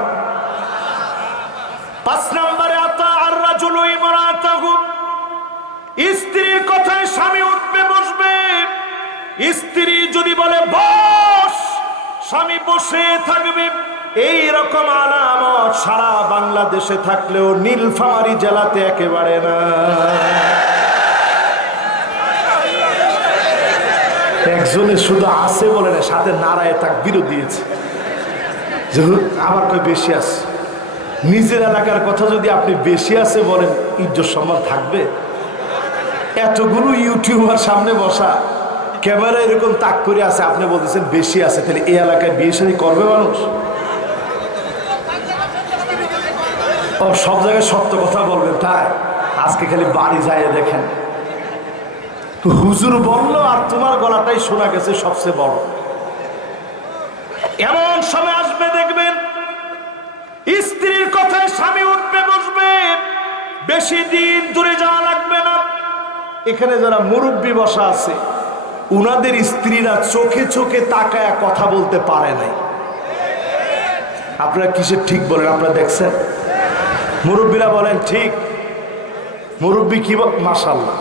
5 নম্বরে আতা আর রাজুলু ইমরাতাহু, স্ত্রীর কথায় স্বামী উঠবে বসবে। স্ত্রী যদি বলে বস, স্বামী বসে থাকবে। এই রকম আলামত সারা বাংলাদেশে থাকলেও নীলফামারী জেলাতে একেবারে না। একজনে শুধু আছে বলে না, সাথে নারায় তাকবীরও দিয়েছে। আমার কয় বেশি আছে। নিজের এলাকার কথা যদি আপনি বেশি আছে বলেন, ইজ্জত সম্মান থাকবে? এতগুলো ইউটিউবার সামনে বসা, ক্যামেরা এরকম তাক করে আছে, আপনি বলতেছেন বেশি আছে, তাহলে এই এলাকায় বিয়ে শাদী করবে মানুষ? ও সব জায়গায় সত্য কথা বলবেন, তাই আজকে খালি বাড়ি যায় দেখেন, হুজুর বললো আর তোমার গলাটাই শোনা গেছে সবচেয়ে বড়। এমন সময় আসবে দেখবেন স্ত্রীর কথায় স্বামী উঠবে বসবে। বেশি দিন দূরে যাওয়া লাগবে না, এখানে যারা মুরব্বী বসা আছে, উনাদের স্ত্রীরা চোখে চোখে তাকায় কথা বলতে পারে নাই। আপনারা কিসের ঠিক বলেন? আপনারা দেখছেন? মুরব্বীরা বলেন ঠিক। মুরব্বী কি? মাশাআল্লাহ,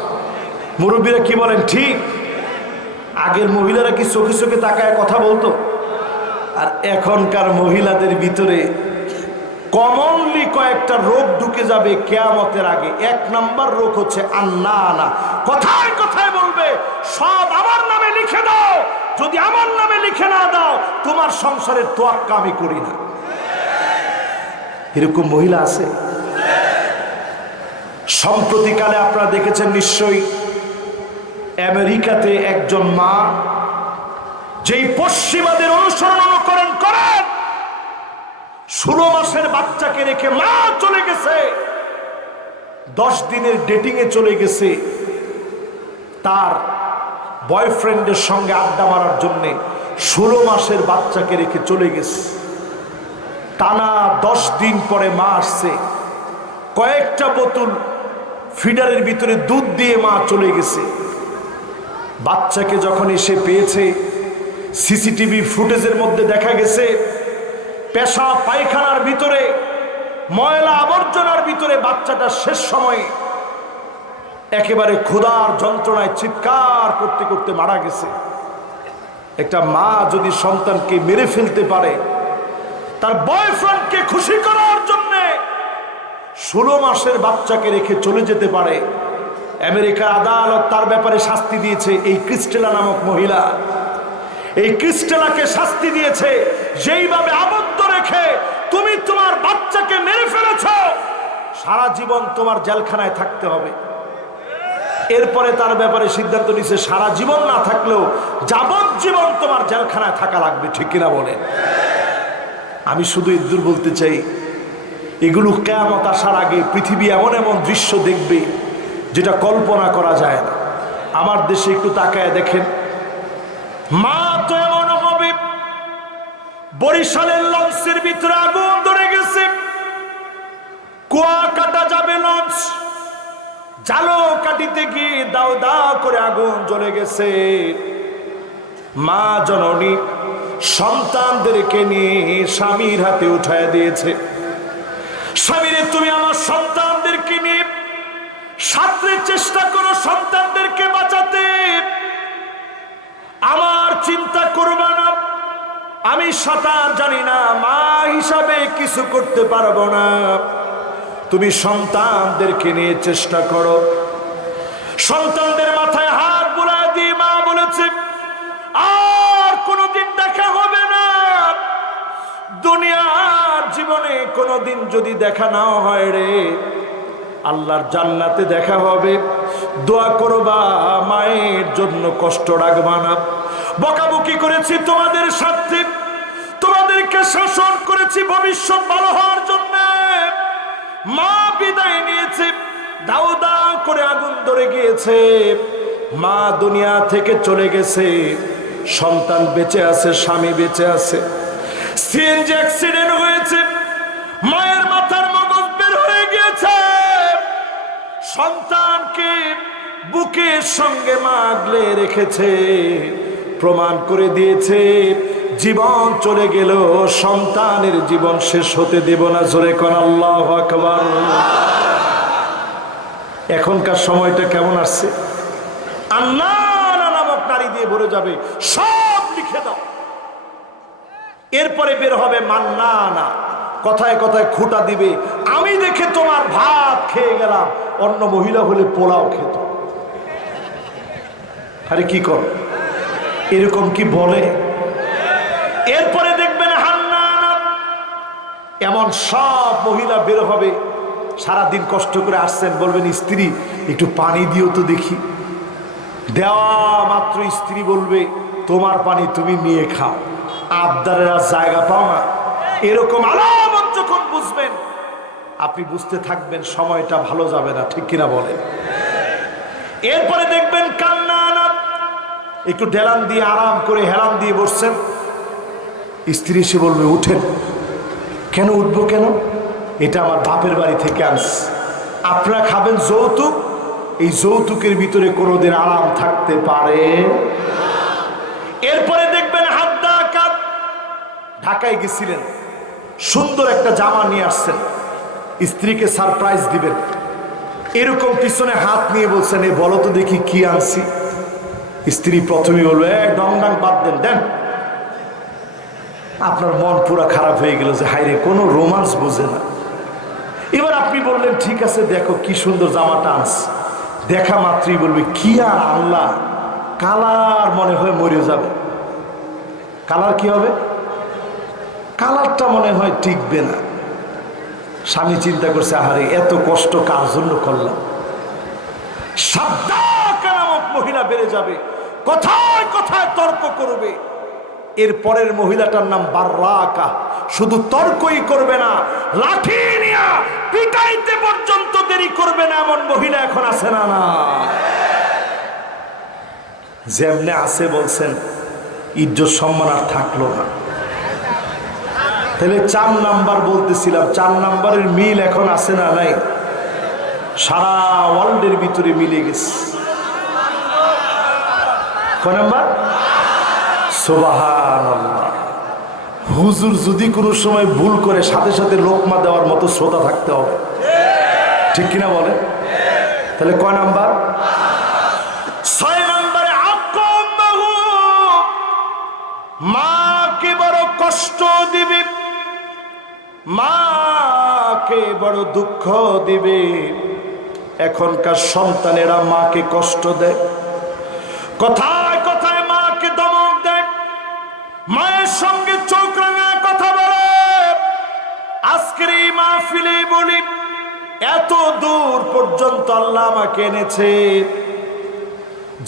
মুরব্বীরা কি বলেন? ঠিক। আগের মহিলারা কি চোখে চোখে তাকায় কথা বলতো? আর এখনকার মহিলাদের ভিতরে কমনলি কয়েকটা রোগ ঢুকে যাবে কিয়ামতের আগে। 1 নাম্বার রোগ হচ্ছে আন্নানা, কথায় কথায় বলবে সব আমার নামে লিখে দাও, যদি আমার নামে লিখে না দাও তোমার সংসারের তোয়াক্কা আমি করি না। এরকম মহিলা আছে। সম্প্রতিকালে আপনারা দেখেছেন নিশ্চয়ই, আমেরিকাতে একজন মা, যেই পশ্চিমাদের অনুসরণ অনুকরণ করেন, 16 মাসের বাচ্চাকে রেখে মা চলে গেছে, 10 দিনের ডেটিং এ চলে গেছে তার বয়ফ্রেন্ডের সঙ্গে আড্ডা মারার জন্যে। 16 মাসের বাচ্চাকে রেখে চলে গেছে। টানা 10 দিন পরে মা আসছে, কয়েকটা বোতল ফিডারের ভিতরে দুধ দিয়ে মা চলে গেছে। বাচ্চাকে যখন এসে পেয়েছে, সিসিটিভি ফুটেজের মধ্যে দেখা গেছে পেশাব পায়খানার ভিতরে, ময়লা আবর্জনার ভিতরে বাচ্চাটা শেষ সময়ে একেবারে ক্ষুধার যন্ত্রণায় চিৎকার করতে করতে মারা গেছে। একটা মা যদি সন্তানকে মেরে ফেলতে পারে, তার বয়ফ্রেন্ডকে খুশি করার জন্য 16 মাসের বাচ্চাকে রেখে চলে যেতে পারে, আমেরিকার আদালত তার ব্যাপারে শাস্তি দিয়েছে। এই ক্রিস্টেলা নামক মহিলা, এই ক্রিস্টেলাকে শাস্তি দিয়েছে যেইভাবে আবদ্ধ রেখে তুমি তোমার বাচ্চাকে মেরে ফেলেছ, সারা জীবন তোমার জেলখানায় থাকতে হবে। এরপরে তার ব্যাপারে সিদ্ধান্ত নিছে সারা জীবন না থাকলেও যাবজ্জীবন তোমার জেলখানায় থাকা লাগবে। ঠিক কিনা বলে? আমি শুধু ইদ্দুর বলতে চাই, এগুলো কিয়ামত আসার আগে পৃথিবী এমন এমন দৃশ্য দেখবে যেটা কল্পনা করা যায় না। আমার দেশে একটু তাকায় দেখেন, মা তো এমন হবে, বরিশালের লঞ্চের ভিতরে আগুন ধরে গেছে, কুয়া কাটা যাবে লঞ্চ, জালো কাটিতে গিয়ে দাও দাও করে আগুন জ্বলে গেছে। মা জননী সন্তানদেরকে নিয়ে স্বামীর হাতে উঠায় দিয়েছে, স্বামীরে তুমি আমার সন্তানদেরকে নিয়ে সাথে চেষ্টা করো সন্তানদেরকে বাঁচাতে, আমার চিন্তা করবা না, আমি সাঁতার জানি না, মা হিসাবে কিছু করতে পারবো না, তুমি সন্তানদেরকে নিয়ে চেষ্টা করো। সন্তানদের মাথায় হাত বুলায় দিয়ে মা বলেছে, আর কোনোদিন দেখা হবে না, দুনিয়ার জীবনে কোনোদিন যদি দেখা না হয় রে, আল্লাহর জান্নাতে দেখা হবে, দোয়া করবা, মায়ের জন্য কষ্ট রাখবা না। বকাবকি করেছি তোমাদের সাথে, তোমাদেরকে শাসন করেছি ভবিষ্যৎ ভালো হওয়ার জন্য। মা বিদায় নিয়েছে, দাও দাও করে আগুন ধরে গিয়েছে, মা দুনিয়া থেকে চলে গেছে, সন্তান বেঁচে আছে, স্বামী বেঁচে আছে। সিএনজি অ্যাক্সিডেন্ট হয়েছে, মায়ের মাথার মগজ বের হয়ে গিয়েছে, সন্তানকে বুকের সঙ্গে মা আগলে রেখেছে, প্রমাণ করে দিয়েছে জীবন চলে গেল, সন্তানের জীবন শেষ হতে দেব না। জোরে কোন আল্লাহু আকবার। এখনকার সময়টা কেমন আসছে, আন্নানা নামক নারী দিয়ে ভরে যাবে, সব লিখে দাও। এরপরে বের হবে মান্নানা, কথায় কথায় খুঁটা দিবে, আমি দেখে তোমার ভাত খেয়ে গেলাম, অন্য মহিলা হলে পোলাও খেত। আরে কি কর, এরকম কি বলে? এরপরে দেখবেন হান্নানা, এমন সব মহিলা বের হবে, সারাদিন কষ্ট করে আসছেন, বলবেন স্ত্রী একটু পানি দিও তো দেখি, দেওয়া মাত্র স্ত্রী বলবে তোমার পানি তুমি নিয়ে খাও, আবদারের আর জায়গা পাও না। এরকম আলামত যখন বুঝবেন, আপনি বুঝতে থাকবেন সময়টা ভালো যাবে না। ঠিক কিনা বলে? এরপরে দেখবেন কান্নানা, একটু ঢেলান দিয়ে আরাম করে হেলান দিয়ে বসছেন, স্ত্রী এসে বলবে উঠেন। কেন উঠবো কেন? এটা আমার বাপের বাড়ি থেকে আনছি, আপনারা খাবেন যৌতুক, এই যৌতুকের ভিতরে কোনোদিন আরাম থাকতে পারে? এরপরে দেখবেন হাদ্দা কাপ, ঢাকায় গেছিলেন, সুন্দর একটা জামা নিয়ে আসছেন, স্ত্রীকে সারপ্রাইজ দিবেন, এরকম পিছনে হাত নিয়ে বলছেন এ বলো তো দেখি কি আনছি। স্ত্রী প্রথমে বলবে ডং ডাং বাদ দেন, দেন। আপনার মন পুরা খারাপ হয়ে গেল যে হায়রে কোনো রোমান্স বোঝে না। এবার আপনি বললেন ঠিক আছে দেখো কি সুন্দর জামাটা আনছি, দেখা মাত্রই বলবে কি আর আল্লাহ, কালার মনে হয় মরে যাবে। কালার কি হবে? কালারটা মনে হয় টিকবে না। স্বামী চিন্তা করছে আহারে এত কষ্ট কার জন্য করলাম। সাদ্দাকা নামক মহিলা বেড়ে যাবে, কথায় কথায় তর্ক করবে। এর পরের মহিলাটার নাম বাররাকা, শুধু তর্কই করবে না, লাঠি নিয়ে পিটাইতে পর্যন্ত দেরি করবে না, এমন মহিলা এখন আছে না? না, যেমনে আছে বলছেন ইজ্জত সম্মান আর থাকলো না। তাহলে 4 নাম্বার বলতেছিলাম, 4 নাম্বারের মিল এখন আছে না? নাই, সারা ওয়ার্ল্ডের ভিতরে মিলে গেছে। কয় নাম্বার? সুবহানাল্লাহ। হুজুর যদি কোনো সময় ভুল করে সাথে সাথে লোকমা দেওয়ার মতো শ্রোতা থাকতে হবে, ঠিক কিনা বলে? তাহলে কয় নাম্বার? 6 নাম্বারে আক্কামহু, মাকে বড় কষ্ট দিবে, মাকে বড় দুঃখ দিবে, এখনকার সন্তানেরা মাকে কষ্ট দেয়, কথায় কথায় মাকে দমক দেয়, মায়ের সঙ্গে চোখ রাঙায় কথা বলে। আজকের এই মাহফিলে বলি, এত দূর পর্যন্ত আল্লাহ আমাকে এনেছে,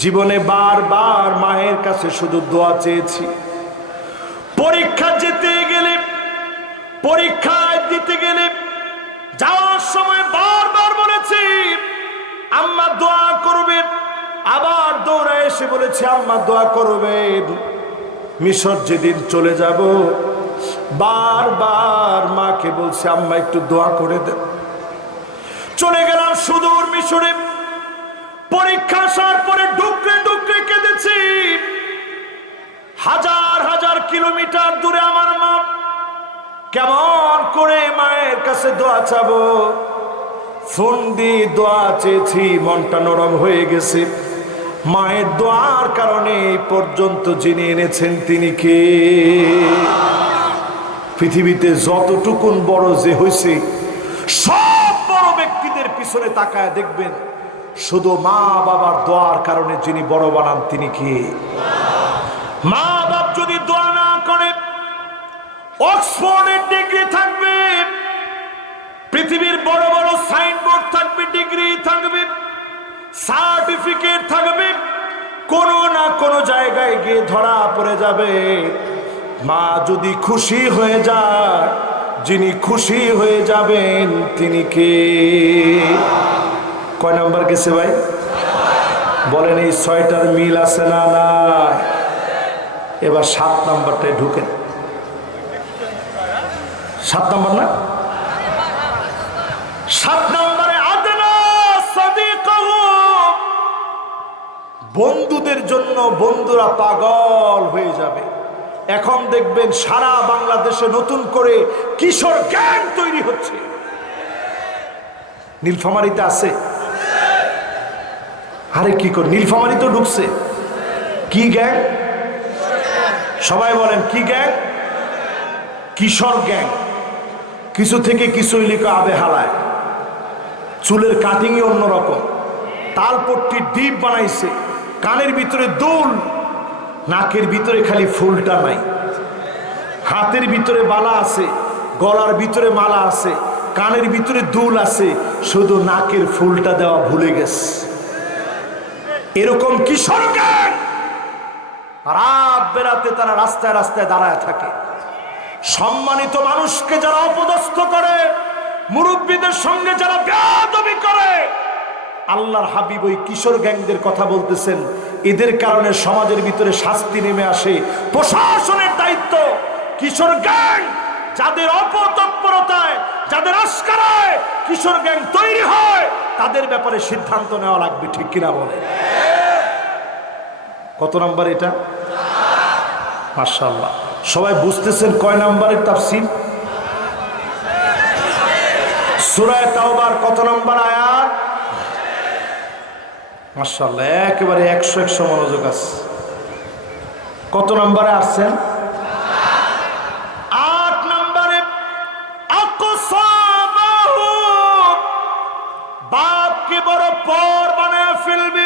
জীবনে বারবার মায়ের কাছে শুধু দোয়া চেয়েছি। পরীক্ষা যেতে গেলে, পরীক্ষায় দিতে গেলে, যাওয়ার সময় বারবার বলেছি আম্মা দোয়া করবেন, আবার দৌড়ে এসে বলেছি আম্মা দোয়া করবেন। মিশর যেদিন চলে যাব, বারবার মাকে বলছি আম্মা একটু দোয়া করে দেন। চলে গেলাম সুদূর মিশরে, পরীক্ষা আসার পরে ডুকরে ডুকরে কেঁদেছি। হাজার হাজার কিলোমিটার দূরে আমার মা, কেমন করে মায়ের কাছে দোয়া চাবো? ফোন দিয়ে দোয়া চেয়েছি, মনটা নরম হয়ে গেছে। মায়ের দোয়ার কারণে এই পর্যন্ত যিনি এনেছেন তিনি কে? পৃথিবীতে যতটুকুন বড় যে হয়েছে, সব বড় ব্যক্তিদের পিছনে তাকায় দেখবেন, শুধু মা বাবার দোয়ার কারণে যিনি বড় বানান তিনি কে? মা বাপ যদি দোয়া না করে, অক্সফোর্ডের ডিগ্রি থাকবে, পৃথিবীর বড় বড় সাইনবোর্ড থাকবে, ডিগ্রি থাকবে, সার্টিফিকেট থাকবে, কোন না কোন জায়গায় গিয়ে ধরা পড়ে যাবে। মা যদি খুশি হয়ে যায়, যিনি খুশি হয়ে যাবেন তিনি কে? কয় নাম্বার গেছে ভাই? বলেন এই 6টার মিল আছে না? না। এবার 7 নাম্বারটায় ঢুকেন। 7 নাম্বার না? 7 নম্বরে আদনা সাদিকাহু, বন্ধুদের জন্য বন্ধুরা পাগল হয়ে যাবে। এখন দেখবেন সারা বাংলাদেশে নতুন করে কিশোর গ্যাং তৈরি হচ্ছে। নীলফামারীতে আছে? আরে কি করে, নীলফামারী তো ঢুকছে। কি গ্যাং? সবাই বলেন কি গ্যাং? কিশোর গ্যাং। কিছু থেকে কিছুই লিখা আবে হালায়, চুলের কাটিংই অন্যরকম, তালপট্টির ডিপ বানাইছে, কানের ভিতরে দুল, নাকের ভিতরে খালি ফুলটা নাই, হাতের ভিতরে বালা আছে, গলার ভিতরে মালা আছে, কানের ভিতরে দুল আছে, শুধু নাকের ফুলটা দেওয়া ভুলে গেছে। এরকম কিশোর গ্যাং রাত বেরাতে তারা রাস্তায় রাস্তায় দাঁড়ায় থাকে। সম্মানিত মানুষকে যারা অপদস্থ করে, মুরব্বীদের সঙ্গে যারা বেয়াদবি করে, আল্লাহর হাবিব ওই কিশোর গ্যাংদের কথা বলতেছেন। এদের কারণে সমাজের ভিতরে শাস্তি নেমে আসে। প্রশাসনের দায়িত্ব কিশোর গ্যাং যাদের অপতৎপরতায়, যাদের আস্কারায় কিশোর গ্যাং তৈরি হয়, তাদের ব্যাপারে সিদ্ধান্ত নেওয়া লাগবে। ঠিক কিনা বলে? কত নাম্বার এটা? মাশাআল্লাহ, সবাই বুঝতেছেন কয় নাম্বারের তাফসীর? সূরা তাওবার কত নাম্বার আয়াত? মাশাআল্লাহ, একেবারে 100 মনোযোগ আছে। কত নম্বরে আসছেন? 8 নম্বরে। আকসাবাহু, বাপকে বড় পর বানায় ফেলবে।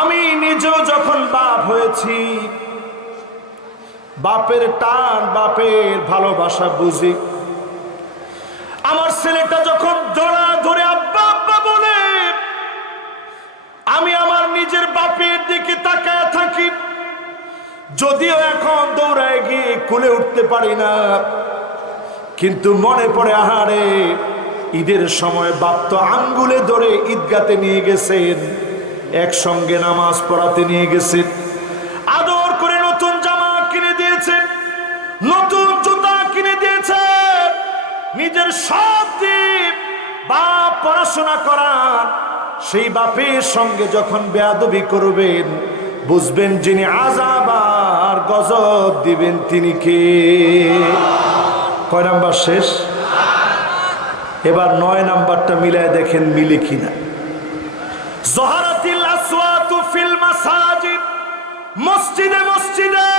আমি নিজেও যখন বাপ হয়েছি, বাপের টান, বাপের ভালোবাসা বুঝি। আমার ছেলেটা যখন জড়া ধরে আব্বা আব্বা বলে, আমি আমার নিজের বাপের দিকে তাকায় থাকি। যদিও এখন দৌড়ায় গিয়ে কোলে উঠতে পারি না, কিন্তু মনে পড়ে আহারে ঈদের সময় বাপ তো আঙ্গুলে ধরে ঈদগাতে নিয়ে গেছেন, একসঙ্গে নামাজ পড়াতে নিয়ে গেছেন, আদর করে নতুন জামা কিনে দিয়েছেন, নতুন জুতা কিনে দিয়েছেন, নিজের সব দিক বাপ পড়াশোনা করান। সেই বাপের সঙ্গে যখন বেয়াদবি করবেন, বুঝবেন যিনি আযাব আর গজব দিবেন তিনি কে? কয় নাম্বার শেষ? এবার 9 নাম্বারটা মিলায় দেখেন মিলে কিনা। যহারাতিল আসওয়াতু ফিল মাসাজিদ, মসজিদে মসজিদে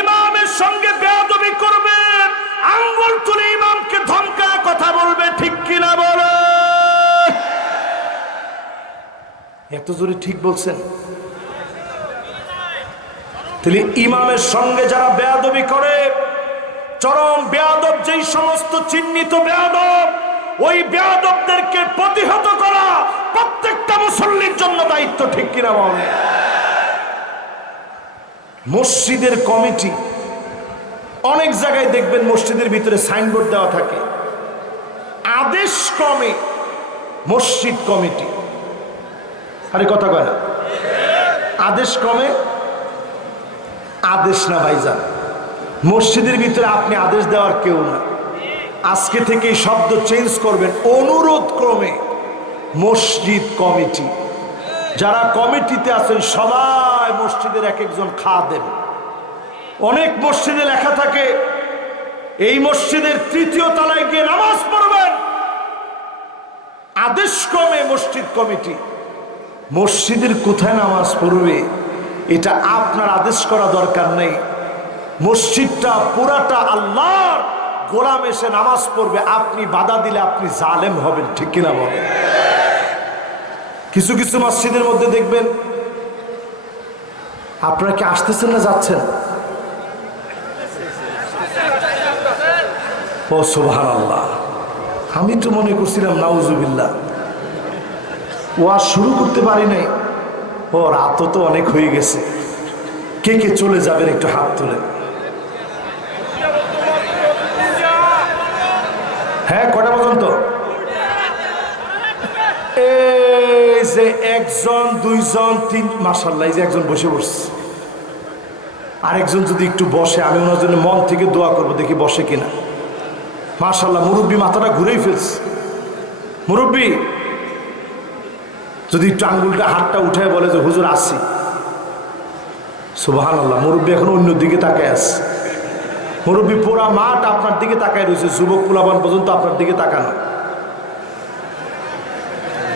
ইমামের সঙ্গে বেয়াদবি করবেন, আঙ্গুল তুলে ইমামকে ধমকা কথা বলবে। ঠিক কিনা বলে? এত জোরে ঠিক বলছেন? তাহলে ইমামের সঙ্গে যারা বেয়াদবি করে, চরম বেয়াদব যেই সমস্ত চিহ্নিত বেয়াদব, ওই বেয়াদবদেরকে প্রতিহত করা প্রত্যেকটা মুসল্লির জন্য দায়িত্ব, ঠিক কিনা বলেন? মসজিদের কমিটি, অনেক জায়গায় দেখবেন মসজিদের ভিতরে সাইনবোর্ড দেওয়া থাকে, আদেশ ক্রমে মসজিদ কমিটি। আরে কথা কয় না, আদেশ ক্রমে আদেশ না ভাইজান, মসজিদের ভিতরে আপনি আদেশ দেওয়ার কেউ না। আজকে থেকে এই শব্দ চেঞ্জ করবেন, অনুরোধ ক্রমে মসজিদ কমিটি। যারা কমিটিতে আছেন সবাই মসজিদের এক একজন খাদেম। অনেক মসজিদে লেখা থাকে এই মসজিদের তৃতীয় তলায় গিয়ে নামাজ পড়বেন, আদেশ ক্রমে মসজিদ কমিটি। মসজিদের কোথায় নামাজ পড়বে এটা আপনার আদেশ করা দরকার নেই। মসজিদটা পুরাটা আল্লাহর, গোলাম এসে নামাজ পড়বে, আপনি বাধা দিলে আপনি জালেম হবেন, ঠিক কিনা বলেন? কিছু কিছু মসজিদের মধ্যে দেখবেন, আপনারা কি আসতেছেন না যাচ্ছেন? ও সুবহানাল্লাহ, আমি তো মনে করছিলাম নাউজুবিল্লাহ, ওয়াজ শুরু করতে পারি নাই। ও রাতও তো অনেক হয়ে গেছে। কে কে চলে যাবেন একটু হাত তোলেন। হ্যাঁ, কটা পর্যন্ত? এই যে একজন, দুইজন, তিন, মাশাআল্লাহ, এই যে একজন বসে পড়ছে। আরেকজন যদি একটু বসে, আমি ওনার জন্য মন থেকে দোয়া করবো, দেখি বসে কিনা। মাশাআল্লাহ, মুরব্বী মাথাটা ঘুরেই ফেলছে। মুরব্বী যদি একটু আঙ্গুলটা, হাতটা উঠে বলে যে হুজুর আসি, সুবহানাল্লাহ। মুরব্বী এখন অন্য দিকে তাকায় আছে। মুরব্বী পুরা মাঠ আপনার দিকে তাকায় রয়েছে, যুবক পোলাপান পর্যন্ত আপনার দিকে তাকানো।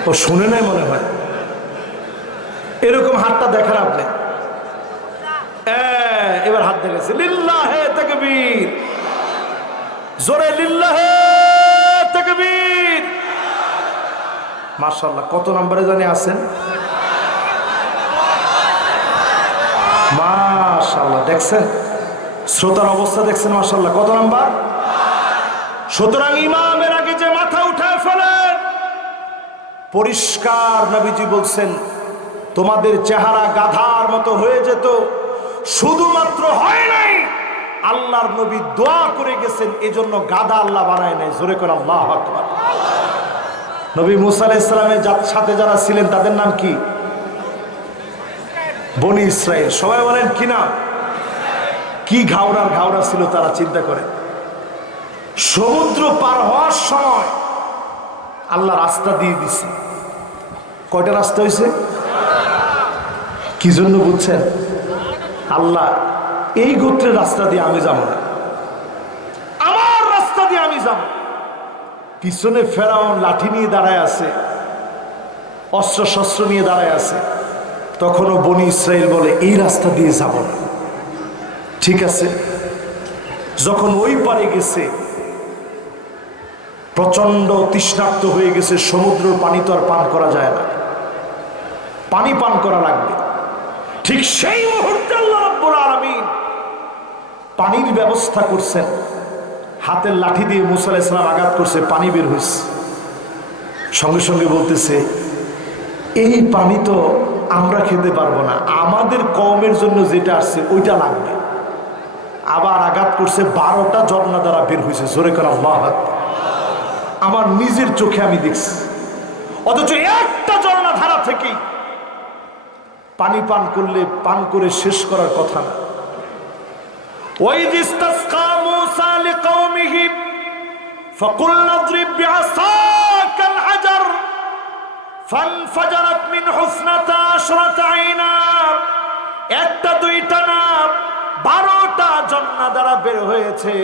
ও শুনে নাই মনে হয়। এরকম হাতটা দেখেন আপনি। এবার হাত দেখেছে, লিল্লাহে তাকবীর, জোরে লিল্লাহে তাকবীর। মাশাআল্লাহ, কত নম্বরে জানি আছেন? মাশাআল্লাহ, দেখছেন শ্রোতার অবস্থা, দেখছেন মাশাআল্লাহ কত নাম্বার। সুতরাং ইমামের আগে যে মাথা উঠায় ফেলেন, পরিষ্কার নবীজি বলছেন তোমাদের চেহারা গাধার মতো হয়ে যেত, শুধুমাত্র হয় নাই, আল্লাহর নবী দোয়া করে গেছেন, এজন্য গাধা আল্লাহ বানায় নাই। জোরে করে আল্লাহু আকবার। নবী মুসা আলাইহিস সালামের সাথে যারা ছিলেন তাদের নাম কি? বনি ইসরাইল। সবাই বলেন কি নাম? কি ঘাওড়ার ঘাওড়া ছিল তারা, চিন্তা করেন। সমুদ্র পার হওয়ার সময় আল্লাহ রাস্তা দিয়ে দিছে। কয়টা রাস্তা হয়েছে? কি জন্য বুঝছেন? আল্লাহ এই গোত্রের রাস্তা দিয়ে আমি যাব না, আমার রাস্তা দিয়ে আমি যাব। পিছনে ফেরাউন লাঠি নিয়ে দাঁড়ায় আছে, অস্ত্র শস্ত্র নিয়ে দাঁড়ায় আছে। তখনও বনি ইসরাইল বলে এই রাস্তা দিয়ে যাব না। ঠিক আছে, যখন ওই পারে গেছে, প্রচন্ড তৃষ্ণার্ত হয়ে গেছে, সমুদ্রের পানি তো আর পান করা যায় না, পানি পান করা লাগবে। ঠিক সেই মুহূর্তে আল্লাহ রাব্বুল আলামিন পানির ব্যবস্থা করছেন। হাতের লাঠি দিয়ে মুসা আলাইহিস সালাম আঘাত করছে, পানি বের হয়েছে। সঙ্গে সঙ্গে বলতেছে এই পানি তো আমরা খেতে পারবো না, আমাদের কওমের জন্য যেটা আসছে ওইটা লাগবে। আবার আঘাত করছে, 12টা ঝর্ণা দ্বারা বের হয়েছে। জোরে করে আল্লাহু আকবার। আমার নিজের চোখে আমি দেখছি। অথচ একটা ঝর্ণা ধারা থেকেই পানি পান করলে পান করে শেষ করার কথা না। وَإِذِ اسْتَسْقَى مُوسَى لِقَوْمِهِ فَقُلْنَا اضْرِبْ بِعَصَاكَ الْحَجَرَ فَانْفَجَرَتْ مِنْهُ 12 عَيْنًا। একটা দুইটা না, 12টা ঝর্ণা দ্বারা বের হয়েছে।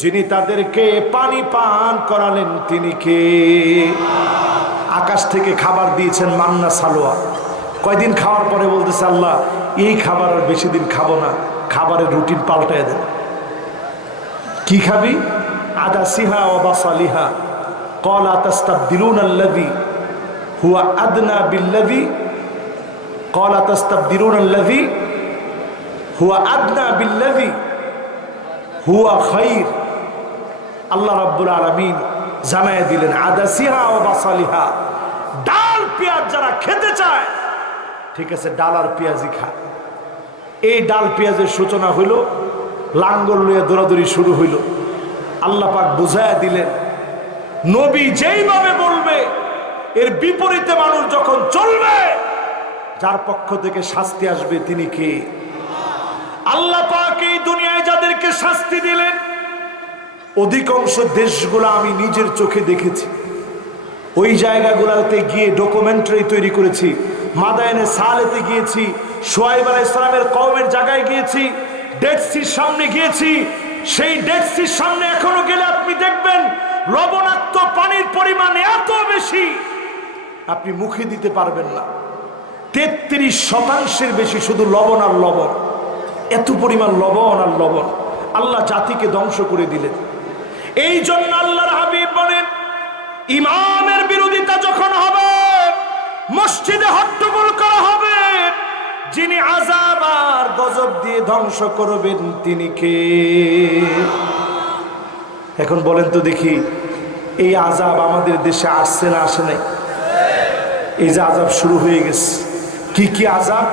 যিনি তাদেরকে পানি পান করালেন তিনি কে? আকাশ থেকে খাবার দিয়েছেন, মান্না সালোয়া। কয়দিন খাওয়ার পরে বলতেছে আল্লাহ এই খাবার আর বেশি দিন খাবো না, খাবারের রুটিন পাল্টায় দেন। কি খাবি? আদা সিহা ও বাসালিহা কলা তাস্তাবদিলুন আল্লাযী হুয়া আদনা বিল্লাযী ক্বালা তাস্তাবদিলুনা আল্লাযী হুয়া আদনা বিল্লাযী হুয়া খায়র। আল্লাহ রাব্বুল আলামিন জানায় দিলেন আদাসিহা ওয়া বাসালিহা, ডাল পেঁয়াজ যারা খেতে চায়, ঠিক আছে, ডাল আর পেঁয়াজই খায়। এই ডাল পেঁয়াজের সূচনা হইল, লাঙ্গল লইয়া দৌড়াদৌড়ি শুরু হইল। আল্লাহ পাক বুঝায়া দিলেন নবী যেইভাবে বলবে এর বিপরীতে মানুষ যখন চলবে, যার পক্ষ থেকে শাস্তি আসবে তিনি কে? আল্লাহ পাক এই দুনিয়ায় যাদেরকে শাস্তি দিলেন অধিকাংশ দেশগুলো আমি নিজের চোখে দেখেছি। ওই জায়গাগুলোতে গিয়ে ডকুমেন্টারি তৈরি করেছি, মাদায়েনে সালেতে গিয়েছি, শুআয়ব আলাইহিস সালামের কওমের জায়গায় গিয়েছি, ডেড সির সামনে গিয়েছি। সেই ডেড সির সামনে এখনো গেলে আপনি দেখবেন লবণাক্ত পানির পরিমাণ এত বেশি আপনি মুখে দিতে পারবেন না। 33% বেশি শুধু লবণ আর লবণ, এত পরিমাণ লবণ আর লবণ। আল্লাহ জাতিকে ধ্বংস করে দিলেন। এই জন্য আল্লাহর হাবিব বলেন ইমামের বিরোধিতা যখন হবে, মসজিদে হট্টগোল করা হবে, যিনি আযাব আর গজব দিয়ে ধ্বংস করবেন তিনি কে? এখন বলেন তো দেখি, এই আযাব আমাদের দেশে আসছে না আসে নাই? এই যে আযাব শুরু হয়ে গেছে, কি কি আযাব,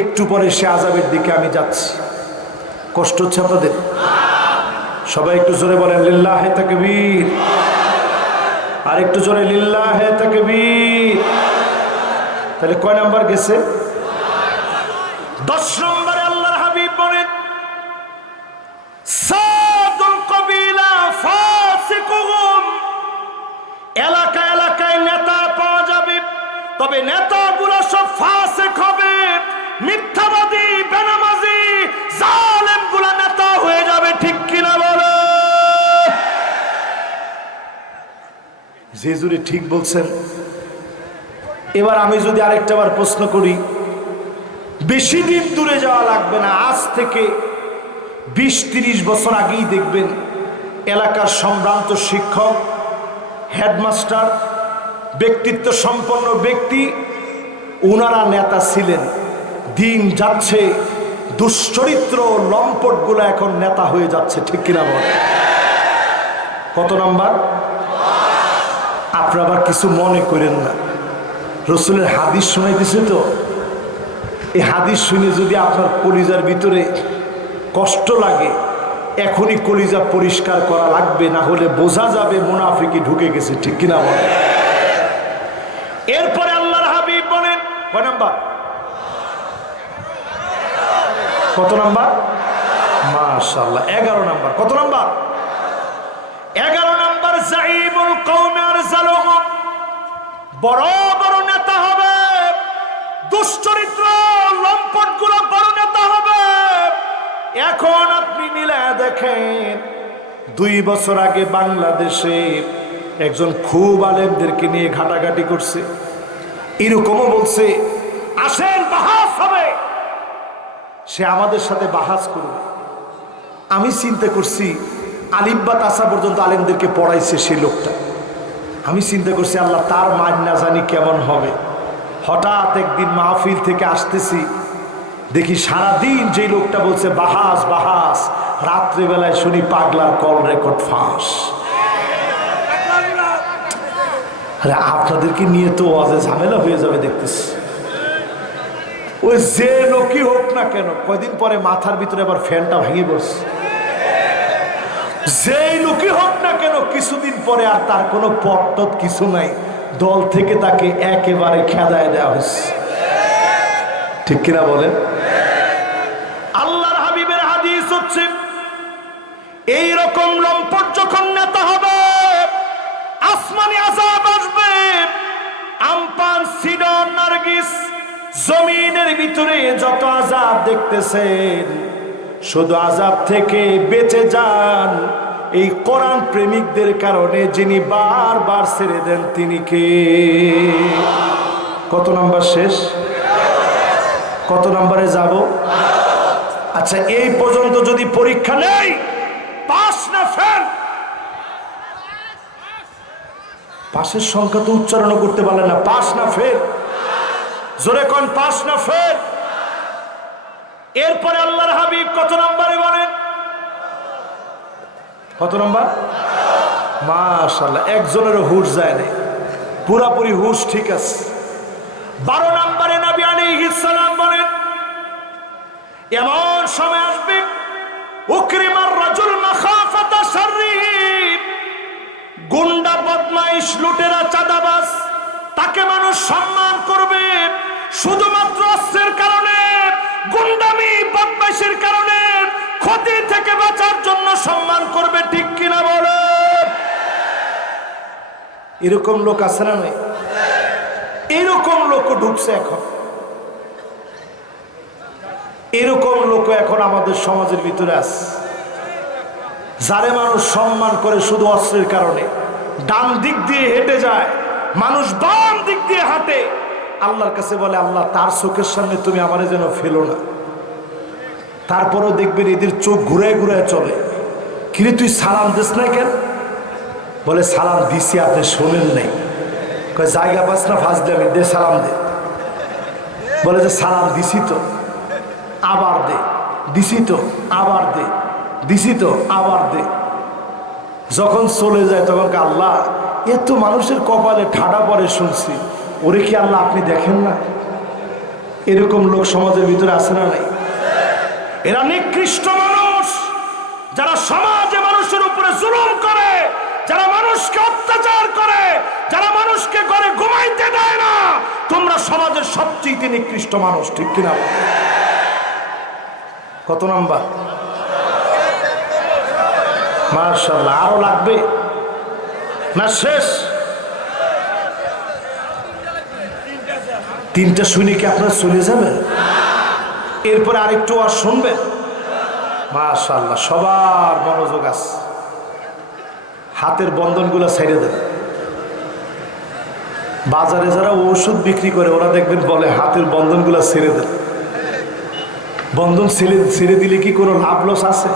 একটু পরে সে আযাবের দিকে আমি যাচ্ছি। কষ্ট হচ্ছে আপনাদের? সবাই একটু জোরে বলেন লিল্লাহে তাকবীর, আর একটু জোরে লিল্লাহে তাকবীর। তাহলে কয় নাম্বার গেছে? 10 নম্বরে আল্লাহর হাবিব বলেন সাদুল কবিলা ফাসিকুহুম, এলাকায় এলাকায় নেতা পাওয়া যাবে, তবে নেতাগুলো সব ফাসিক হবে, মিথ্যাবাদী, বেনামাজি, জালেমগুলো নেতা হয়ে যাবে। ঠিক কিনা বলো? যে জুড়ে ঠিক বলছেন। এবার আমি যদি আরেকটা বার প্রশ্ন করি, বেশি দিন দূরে যাওয়া লাগবে না, আজ থেকে 20-30 বছর আগেই দেখবেন এলাকার সম্ভ্রান্ত শিক্ষক, হেডমাস্টার, ব্যক্তিত্ব সম্পন্ন ব্যক্তি, ওনারা নেতা ছিলেন। দিন যাচ্ছে, দুশ্চরিত্র লম্পটগুলো এখন নেতা হয়ে যাচ্ছে। ঠিক কিনা বল? কত নাম্বার? আপনারা আবার কিছু মনে করেন না, রসুলের হাদিস শোনাইতেছে তো, এই হাদিস শুনে যদি আপনার কলিজার ভিতরে কষ্ট লাগে, এখনই কলিজা পরিষ্কার করা লাগবে, না হলে বোঝা যাবে মুনাফিকি ঢুকে গেছে। ঠিক কিনা বলেন? এরপরে আল্লাহর হাবিব বলেন কয় নাম্বার? কত নাম্বার? মাশাআল্লাহ 11 নাম্বার। কত নাম্বার? 11 নাম্বার। জাইমুল কওমি আরজালুহুম, বড় বড় নেতা হবে, দুশ্চরিত্র লম্পটগুলো বড় নেতা হবে। এখন আপনি মিলে দেখেন, 2 বছর আগে বাংলাদেশে একজন খুব আলেমদেরকে নিয়ে ঘাটাঘাটি করছে, এরকমও বলছে আসেন বাহাস হবে, সে আমাদের সাথে বাহাস করবে। আমি চিন্তা করছি আলিব্বা তাসা পর্যন্ত আলেমদেরকে পড়াইছে সে লোকটা। আমি চিন্তা করছি আল্লাহ তার মান না জানি কেমন হবে। হঠাৎ একদিন মাহফিল থেকে আসতেছি, দেখি সারাদিন যে লোকটা বলছে বাহাস বাহাস, রাত্রিবেলায় শুনি পাগলার কল রেকর্ড ফাঁস। আরে আপনাদেরকে নিয়ে তো ওয়াজে ঝামেলা হয়ে যাবে দেখতেছি। ওই যে লোকই হোক না কেন, কয়দিন পরে মাথার ভিতরে আবার ফ্যানটা ভেঙে পড়ছে। যেই লোকই হোক না কেন, কিছুদিন পরে আর তার কোনো পট্টত কিছু নাই, দল থেকে তাকে একেবারে খেদায় দেওয়া হয়েছে। ঠিক কিনা বলেন? আল্লাহর হাবিবের হাদিস হচ্ছে এইরকম লম্পট যখন নেতা হবে, আসমানি আযাব আসবে। আমপান, সিডর, নারগিস, জমিনের ভিতরে যত আযাব দেখতেছেন, শুধু আযাব থেকে বেঁচে যান এই কোরআন প্রেমিকদের কারণে, যিনি বারবার ছেড়ে দেন তিনি কে? কত নাম্বার শেষ? কত নাম্বারে যাব? আচ্ছা, এই পর্যন্ত যদি পরীক্ষা নেই, পাস না ফেল? পাশের সংখ্যা তো উচ্চারণ করতে পারলেন না। পাস না ফেল? জোরে কোন পাস না ফেল? এরপরে আল্লাহর হাবিব কত নম্বরে বলেন? কত নম্বর? মাশাআল্লাহ, একজনেরও হুশ যায় না, পুরাপুরি হুশ ঠিক আছে। 12 নম্বরে নবী আলাইহিস সালাম বলেন, এমন সময় আসবে উকরিমার রাজুল মাখাফাতা শাররিহি, গুন্ডা বদমাইশ লুটেরা চাঁদাবাজ তাকে মানুষ সম্মান করবে শুধুমাত্র অস্ত্রের কারণে, গুন্ডামি বদমাইশের কারণে, ক্ষতি থেকে বাঁচার জন্য সম্মান করবে। ঠিক কিনা বলো? এরকম লোক আছে না নাই? এরকম লোক ঢুকছে এখন, এরকম লোক এখন আমাদের সমাজের ভিতরে আছে, যারে মানুষ সম্মান করে শুধু অস্ত্রের কারণে। ডান দিক দিয়ে হেঁটে যায়, মানুষ বাম দিক দিয়ে হাঁটে, আল্লাহর কাছে বলে আল্লাহ তার চোখের সামনে তুমি আমারে যেন ফেলো না। তারপরেও দেখবেন এদের চোখ ঘুরে ঘুরে চলে, কিরে তুই সালাম দিস না কেন? বলে সালাম দিছি, আপনি শোনেন নাই। কয় জায়গা পাস না ফাজলামি, দে সালাম দে। বলে যে সালাম দিছি তো, আবার দে, দিছি তো, আবার দে, দিছি তো, আবার দে। যখন চলে যায় তখন আল্লাহ এত মানুষের কপালে ঠাডা পড়ে শুনছি, ওরে কি আল্লাহ আপনি দেখেন না? এরকম লোক সমাজের ভিতরে আছে না নাই? এরা নিকৃষ্ট মানুষ, যারা সমাজে মানুষের উপরে জুলুম করে, যারা মানুষকে অত্যাচার করে, যারা মানুষকে ঘরে ঘুমাইতে দেয় না। তোমরা সমাজের সবচেয়ে নিকৃষ্ট মানুষ। ঠিক কিনা? কত নাম্বার? মাশাআল্লাহ, আরো লাগবে না? শেষ? তিনটা শুনে কি আপনারা চলে যাবেন? এরপরে আরেকটু আর শুনবেন? মাশাআল্লাহ, সবার মনোযোগ আছে। হাতের বন্ধনগুলো ছেড়ে দেন। বাজারে যারা ওষুধ বিক্রি করে ওরা দেখবেন বলে হাতের বন্ধনগুলো ছেড়ে দেন। বন্ধন ছেড়ে দিলে কি কোনো লাভ লস আছে?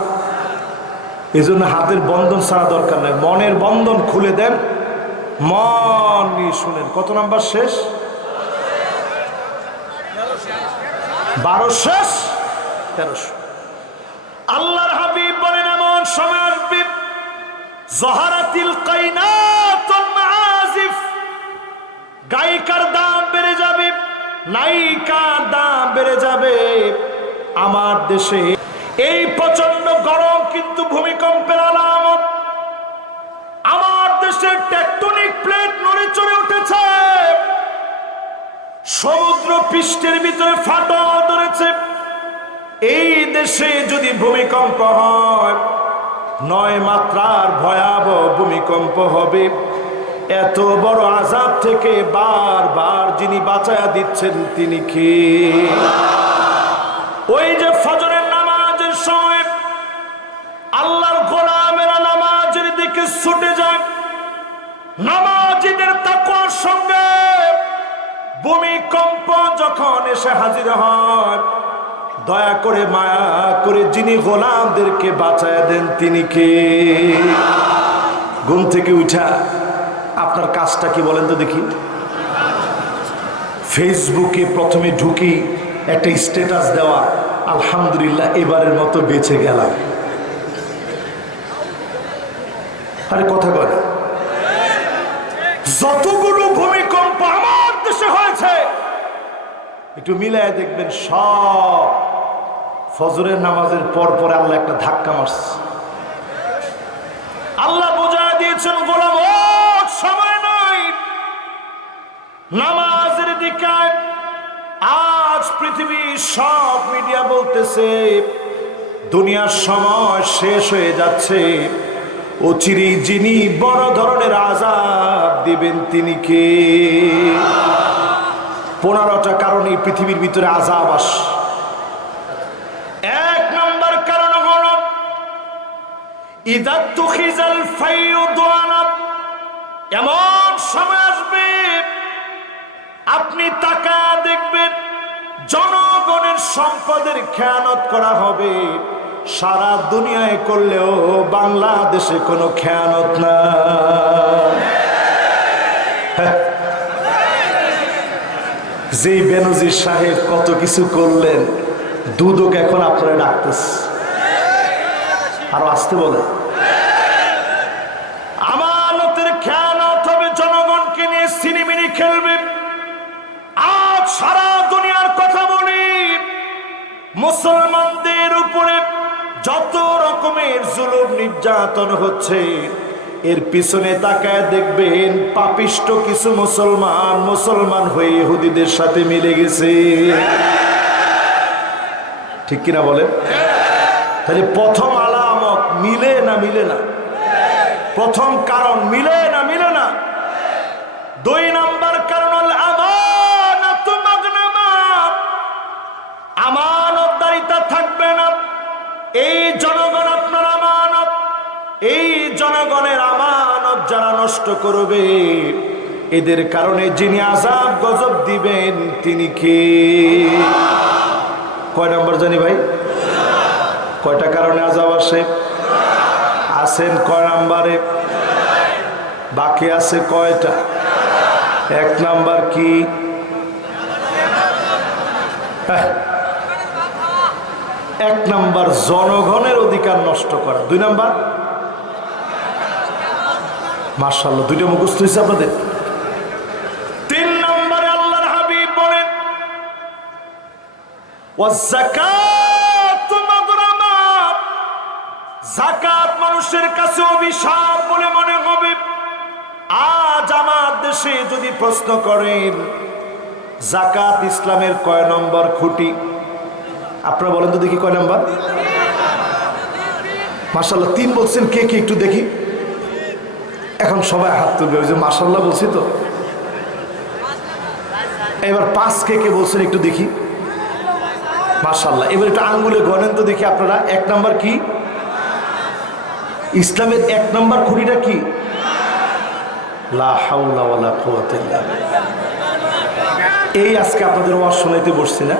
এই জন্য হাতের বন্ধন ছাড়া দরকার নাই, মনের বন্ধন খুলে দেন, মন নিয়ে শুনেন। কত নাম্বার শেষ? 12 শেষ, 1300। আল্লাহর হাবিব বলেন এমন সময় আসবে জহারাতিল কাইনাতুল মাআজিফ, গায়িকার দাম বেড়ে যাবে, নায়িকার দাম বেড়ে যাবে। আমার দেশে এই প্রচন্ড গরম কিন্তু ভূমিকম্পের আলামত। আমার দেশের টেকটনিক প্লেট নড়ে চড়ে উঠেছে, সমুদ্র পৃষ্ঠের ভিতরে ফাটল ধরেছে। এই দেশে যদি ভূমিকম্প হয় 9 মাত্রার ভয়াবহ ভূমিকম্প হবে। এত বড় আযাব থেকে বারবার যিনি বাঁচায়া দিচ্ছেন তিনি কে? ওই যে ফজরের নামাজের সময় আল্লাহর গোলামেরা নামাজের দিকে ছুটে যায়, নামাজীদের তাকওয়ার সঙ্গে ভূমিকম্প যখন এসে হাজির হয়, দয়া করে মায়া করে যিনি গোলামদেরকে বাঁচায়া দেন তিনি কে? ঘুম থেকে উঠা আপনার কাজটা কি বলেন তো দেখি? ফেসবুকে প্রথমে ঢুকি একটা স্ট্যাটাস দেওয়া, আলহামদুলিল্লাহ এবারের মতো বেঁচে গেলাম। আরে কথা বলে, যতগুলো ভূমিকম্প আমার দেশে হয়েছে একটু মিলায় দেখবেন সব ফজরের নামাজের পর পরে আল্লাহ একটা ধাক্কা মারছে। আল্লাহ বোঝায় দিয়েছেন গোলাম ও সময় নাই, নামাজের দিকে। আজ পৃথিবীর সব মিডিয়া বলতেছে দুনিয়ার সময় শেষ হয়ে যাচ্ছে, অচিরেই যিনি বড় ধরনের আযাব দিবেন তিনি কে? 15টা কারণে পৃথিবীর ভিতরে আযাব আসে। 1 নম্বর কারণ হলো ইযা তুখিজাল ফায়ুদানা, এমন সময় আসবে আপনি তাকা দেখবেন জনগণের সম্পদের খেয়ানত করা হবে। সারা দুনিয়ায় করলেও বাংলাদেশে কোনো খেয়ানত না। যেই বেনজির সাহেব কত কিছু করলেন, দুদক এখন আপনারা ডাকতেছে, আরো আসতে বলে। আমানতের খেয়ানত হবে, জনগণকে নিয়ে সিনেমিনি খেলবে। আজ সারা দুনিয়ার কথা বলি, মুসলমানদের উপরে যত রকমের জুলুম নির্যাতন হচ্ছে, এর পিছনে তাকায় দেখবেন পাপিষ্ট কিছু মুসলমান হয়ে ইহুদিদের সাথে মিলে গেছে। ঠিক কিনা বলেন? তাহলে প্রথম আলামত মিলে না মিলে না? প্রথম কারণ মিলে না মিলে না? 2 নাম্বার কারণ হল আমানাতু মাগনামা, আমানতদারিতা থাকবে না। এই জনগণ আপনার আমানত, এই জনগণের আমানত যারা নষ্ট করবে, এদের কারণে যিনি আযাব গজব দিবেন তিনি কে? কয় নাম্বার জানি ভাই? কয়টা কারণে আযাব আসে? আসেন কয় নাম্বারে? বাকি আছে কয়টা? 1 নাম্বার কি? এক নাম্বার জনগণের অধিকার নষ্ট করা। 2 নাম্বার, মাশাআল্লাহ 2টা মুখস্থ হয়েছে আপনাদের। 3 নম্বরে আল্লাহর হাবিব বলেন ওয়াযাকাতু মাগরামা, যাকাত মানুষের কাছে অভিশাপ বলে মনে হবে। আজ আমার দেশে যদি প্রশ্ন করেন যাকাত ইসলামের কয় নম্বর খুঁটি, আপনারা বলেন তো দেখি কয় নাম্বার? মাশাআল্লাহ 3 বলছেন। কে কে একটু দেখি? এখন সবাই হাত তুলবে, ওই যে মাশাআল্লাহ বলছি তো। এবার 5 কে কে বলছেন একটু দেখি? মাশাআল্লাহ। এবার একটু আঙ্গুলে গণেন তো দেখি আপনারা। 1 নাম্বার কি? ইসলামের 1 নাম্বার খুঁটিটা কি? লা হাওলা ওয়ালা কুওয়াতা ইল্লা বিল্লাহ। এই আজকে আপনাদের ওয়াজ শোনাইতে বসছি না?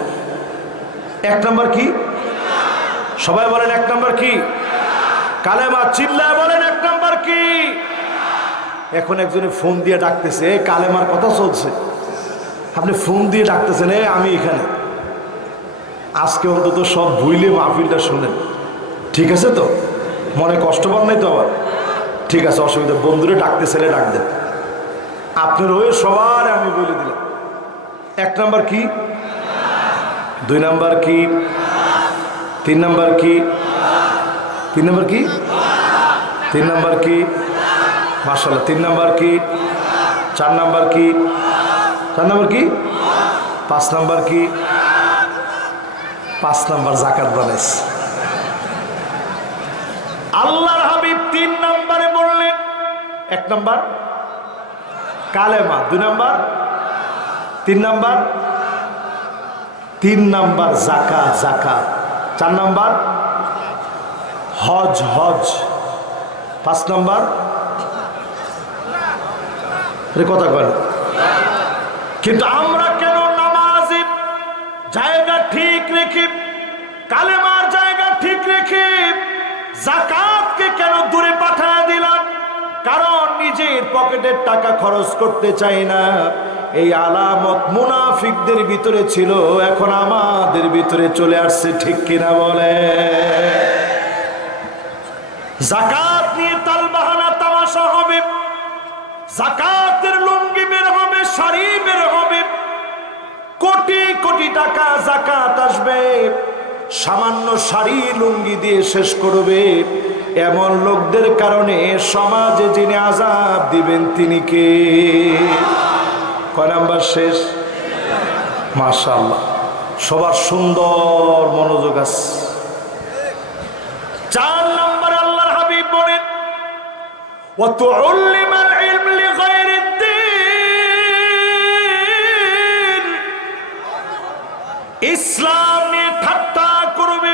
1 নাম্বার কি? সবাই বলেন 1 নাম্বার কি? কালেমা চিল্লায় বলেন 1 নাম্বার কি? এখন একজনে ফোন দিয়ে ডাকতেছে, কালেমার কথা চলছে, আপনি ফোন দিয়ে ডাকতেছেন আমি এখানে। আজকে অন্তত সব ভুইলে মাহফিলটা শুনেন, ঠিক আছে তো? মনে কষ্ট পান নাই তো আবার? ঠিক আছে, অসুবিধা। বন্ধুরে ডাকতেছে, ডাক দেন। আপনার হয়ে সবার আমি বলে দিলাম। 1 নাম্বার কি? 2 নাম্বার কি? 3 নাম্বার কি? 3 নাম্বার কি? 3 নাম্বার কি? মাশাআল্লাহ। 3 নাম্বার কি? 4 নাম্বার কি? 4 নাম্বার কি? 5 নাম্বার কি? 5 নাম্বার যাকাত বানাইছে। আল্লাহর হাবিব 3 নাম্বারে বললেন 1 নাম্বার কালেমা, 2 নাম্বার, 3 নাম্বার, 3 নাম্বার যাকাত, 4 নাম্বার হজ, 5 নাম্বার কথা বলেন। কিন্তু আমরা কেন নামাজি জায়গা ঠিক রেখে, কালেমার জায়গা ঠিক রেখে যাকাতকে কেন দূরে পাঠিয়ে দিলাম? কারণ নিজের পকেটের টাকা খরচ করতে চাই না। এই আলামত মুনাফিকদের ভিতরে ছিল, এখন আমাদের ভিতরে চলে আসছে। ঠিক কিনা বলে? যাকাত নিয়ে তালবাহানা তামাশা হবে, যাকাতের লুঙ্গি বের হবে, শাড়ি বের হবে, কোটি কোটি টাকা যাকাত আসবে, সামান্য শাড়ি লুঙ্গি দিয়ে শেষ করবে। এমন লোকদের কারণে সমাজে যিনি আযাব দিবেন তিনি কে? কয় নাম্বার শেষ? মাশাআল্লাহ, সবার সুন্দর মনোযোগ আছে। 4 নম্বরে আল্লাহর হাবিব বলেন ওয়া তুআল্লিমাল ইলম লিগাইরিদ্দিন, ইসলাম নিয়ে ঠাট্টা করবে,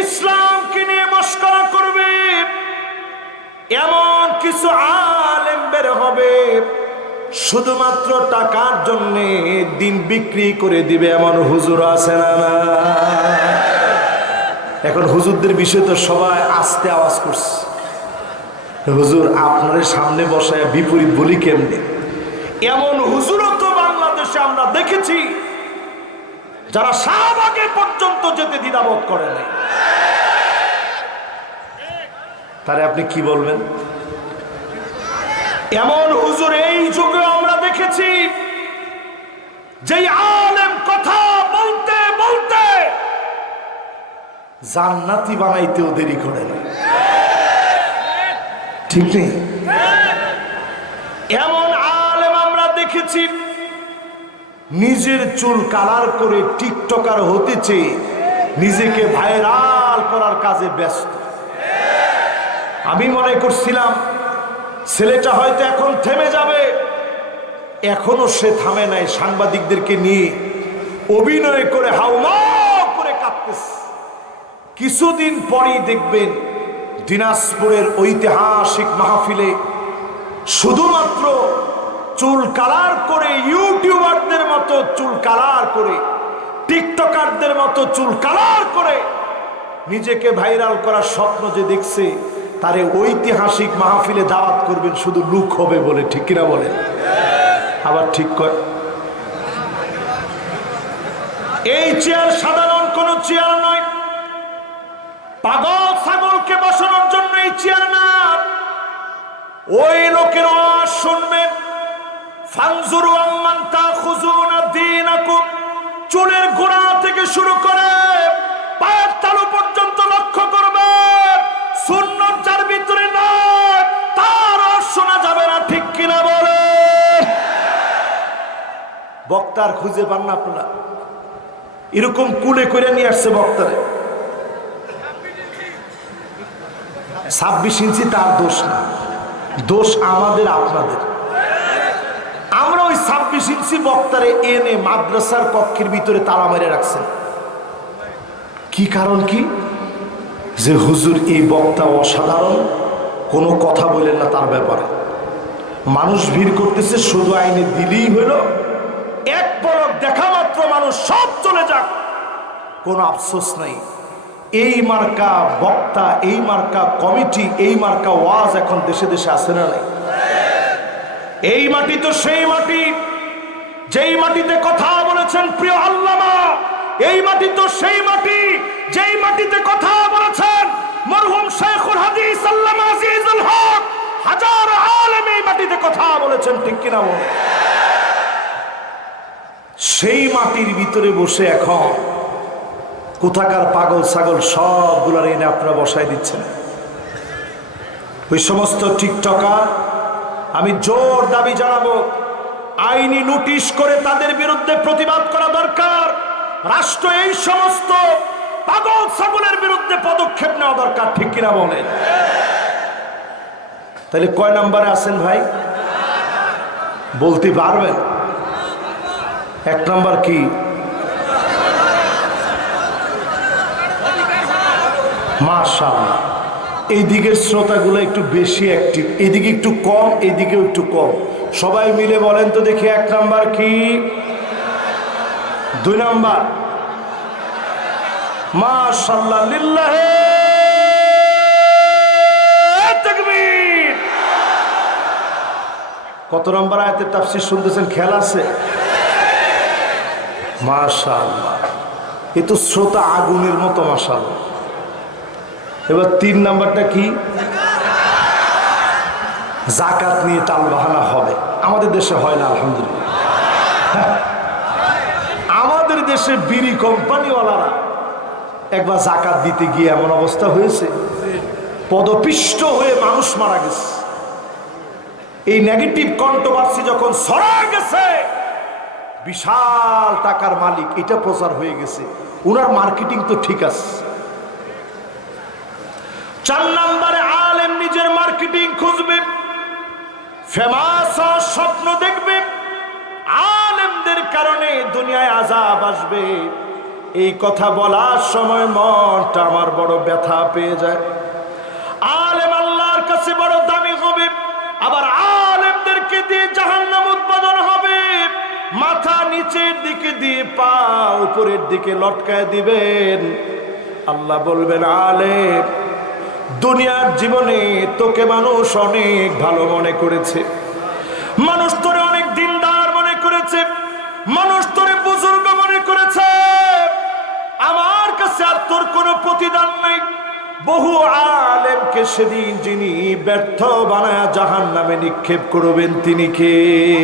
ইসলামকে নিয়ে মস্করা করবে। এমন কিছু আলেম বের হবে শুধুমাত্র টাকার জন্য দিন বিক্রি করে দিবে, এমন হুজুর আছে না? এখন হুজুরদের বিষয়ে তো সবাই আস্তে আওয়াজ করছে, হুজুর আপনার সামনে বসায় বিপরীত বলি কেমনে? এমন হুজুরও তো বাংলাদেশে আমরা দেখেছি যারা শাহবাগে পর্যন্ত যেতে দ্বিধাবোধ করে নাই। তারে আপনি কি বলবেন? এমন হুজুর এই যুগে আমরা দেখেছি যে আলেম কথা বলতে বলতে জান্নাতি বানাইতেও দেরি করে না, ঠিক নেই? এমন আলেম আমরা দেখেছি নিজের চুল কালার করে টিকটকার হতে চেয়ে নিজেকে ভাইরাল করার কাজে ব্যস্ত। আমি মনে করছিলাম ছেলেটা হয়তো এখন থেমে যাবে, এখনো সে থামে নাই। সাংবাদিকদেরকে নিয়ে অভিনয় করে হাউমা করে কাঁদতেছে। কিছুদিন পরেই দেখবেন দিনাজপুরের ঐতিহাসিক মাহফিলে শুধুমাত্র চুল কালার করে, ইউটিউবারদের মতো চুল কালার করে, টিকটকারদের মতো চুল কালার করে নিজেকে ভাইরাল করার স্বপ্ন যে দেখছে, তারে ঐতিহাসিক মাহফিলে দাওয়াত করবেন শুধু লুক হবে বলে, ঠিক কিনা বলেন? আবার ঠিক কয়। এই চেয়ার সাধারণ কোন চেয়ার নয়, পাগল ছাগলকে বসানোর জন্য এই চেয়ার না। ওই লোকের আওয়াজ শুনবেন, ফানজুরু আম্মান তাখুযুনা দীনাকুম, চুলের গোড়া থেকে শুরু করে পায়ের তালু পর্যন্ত লক্ষ্য করবেন। সুন্নাত যার ভিতরে নাই তার শোনা যাবে না, ঠিক কিনা বলে? বক্তার খুঁজে পান না আপনারা? এরকম কুলে করে নিয়ে আসছে বক্তারে। 26 ইঞ্চি তার দোষ না, দোষ আমাদের আপনাদের। আমরা ওই 26 ইঞ্চি বক্তারে এনে মাদ্রাসার কক্ষের ভিতরে তালা মেরে রাখছেন। কি কারণ? কি যে হুজুর এই বক্তা অসাধারণ, কোনো কথা বলেন না তার ব্যাপারে। মানুষ ভিড় করতেছে, শুধু আইনে দিলেই হইল, এক পলক দেখা মাত্র মানুষ সব চলে যাক, কোনো আফসোস নাই। এই মার্কা বক্তা, এই মার্কা কমিটি, এই মার্কা ওয়াজ এখন দেশে দেশে আসে না নাই? এই মাটি তো সেই মাটি যেই মাটিতে কথা বলেছেন প্রিয় আল্লামা। এই মাটি তো সেই মাটি যেই মাটিতে কথা বলেছেন মরহুম শেখুল হাদিস আল্লামা আজিজুল হক। হাজার আলেম এই মাটিতে কথা বলেছেন, ঠিক কিনা বলেন? সেই মাটির ভিতরে বসে এখন কোথাকার পাগল ছাগল সবগুলার এনে আপনারা বসাই দিচ্ছেন। ওই সমস্ত টিকটকার আমি জোর দাবি জানাবো, আইনি নোটিশ করে তাদের বিরুদ্ধে প্রতিবাদ করা দরকার। রাষ্ট্র এই সমস্ত পাগল ছাগলের বিরুদ্ধে পদক্ষেপ নেওয়া দরকার, ঠিক কিনা বলেন? তাহলে কয় নম্বরে আছেন ভাই বলতে পারবেন? 1 নম্বর কি? মাশাআল্লাহ, এই দিকের শ্রোতাগুলো একটু বেশি অ্যাক্টিভ, এইদিকে একটু কম, এইদিকেও একটু কম। সবাই মিলে বলেন তো দেখি 1 নাম্বার কি? 2 নাম্বার? মাশাআল্লাহ, লিল্লাহে তাকবীর। কত নম্বর আয়াতের তাফসীর শুনতেছেন? খেয়াল আছে? মাশাআল্লাহ, এ তো শ্রোতা আগুনের মতো। মাশাআল্লাহ। এবার 3 নাম্বারটা কি? যাকাত নিয়ে তাল বাহানা হবে। আমাদের দেশে হয় না, আলহামদুলিল্লাহ। আমাদের দেশে বিড়ি কোম্পানিওয়ালারা একবার যাকাত দিতে গিয়ে এমন অবস্থা হয়েছে, পদপিষ্ট হয়ে মানুষ মারা গেছে। এই নেগেটিভ কন্ট্রোভার্সি যখন ছড়ায় গেছে, বিশাল টাকার মালিক এটা প্রচার হয়ে গেছে, ওনার মার্কেটিং তো ঠিক আছে। 4 নম্বরে আলেম নিজের মার্কেটিং খুঁজবে, ফেমাস স্বপ্ন দেখবে, আলেমদের কারণে দুনিয়ায় আযাব আসবে। এই কথা বলার সময় মনটা আমার বড় ব্যথা পেয়ে যায়। আলেম আল্লাহর কাছে বড় দামি হবে, আবার আলেমদেরকে দিয়ে জাহান্নাম উৎপাদন হবে। মাথা নিচের দিকে দিয়ে পা উপরের দিকে লটকায় দিবেন। আল্লাহ বলবেন, আলেম দুনিয়ার জীবনে তোকে মানুষ অনেক ভালো মনে করেছে, মানুষ তোরে অনেক দিনদার মনে করেছে, মানুষ তোরে বুজুর্গ মনে করেছে। আমার কাছে আর তোর কোনো প্রতিদান নাই। বহু আলেমকে সেদিন যিনি ব্যর্থ বানায়া জাহান্নামে নিক্ষেপ করবেন তিনি কে?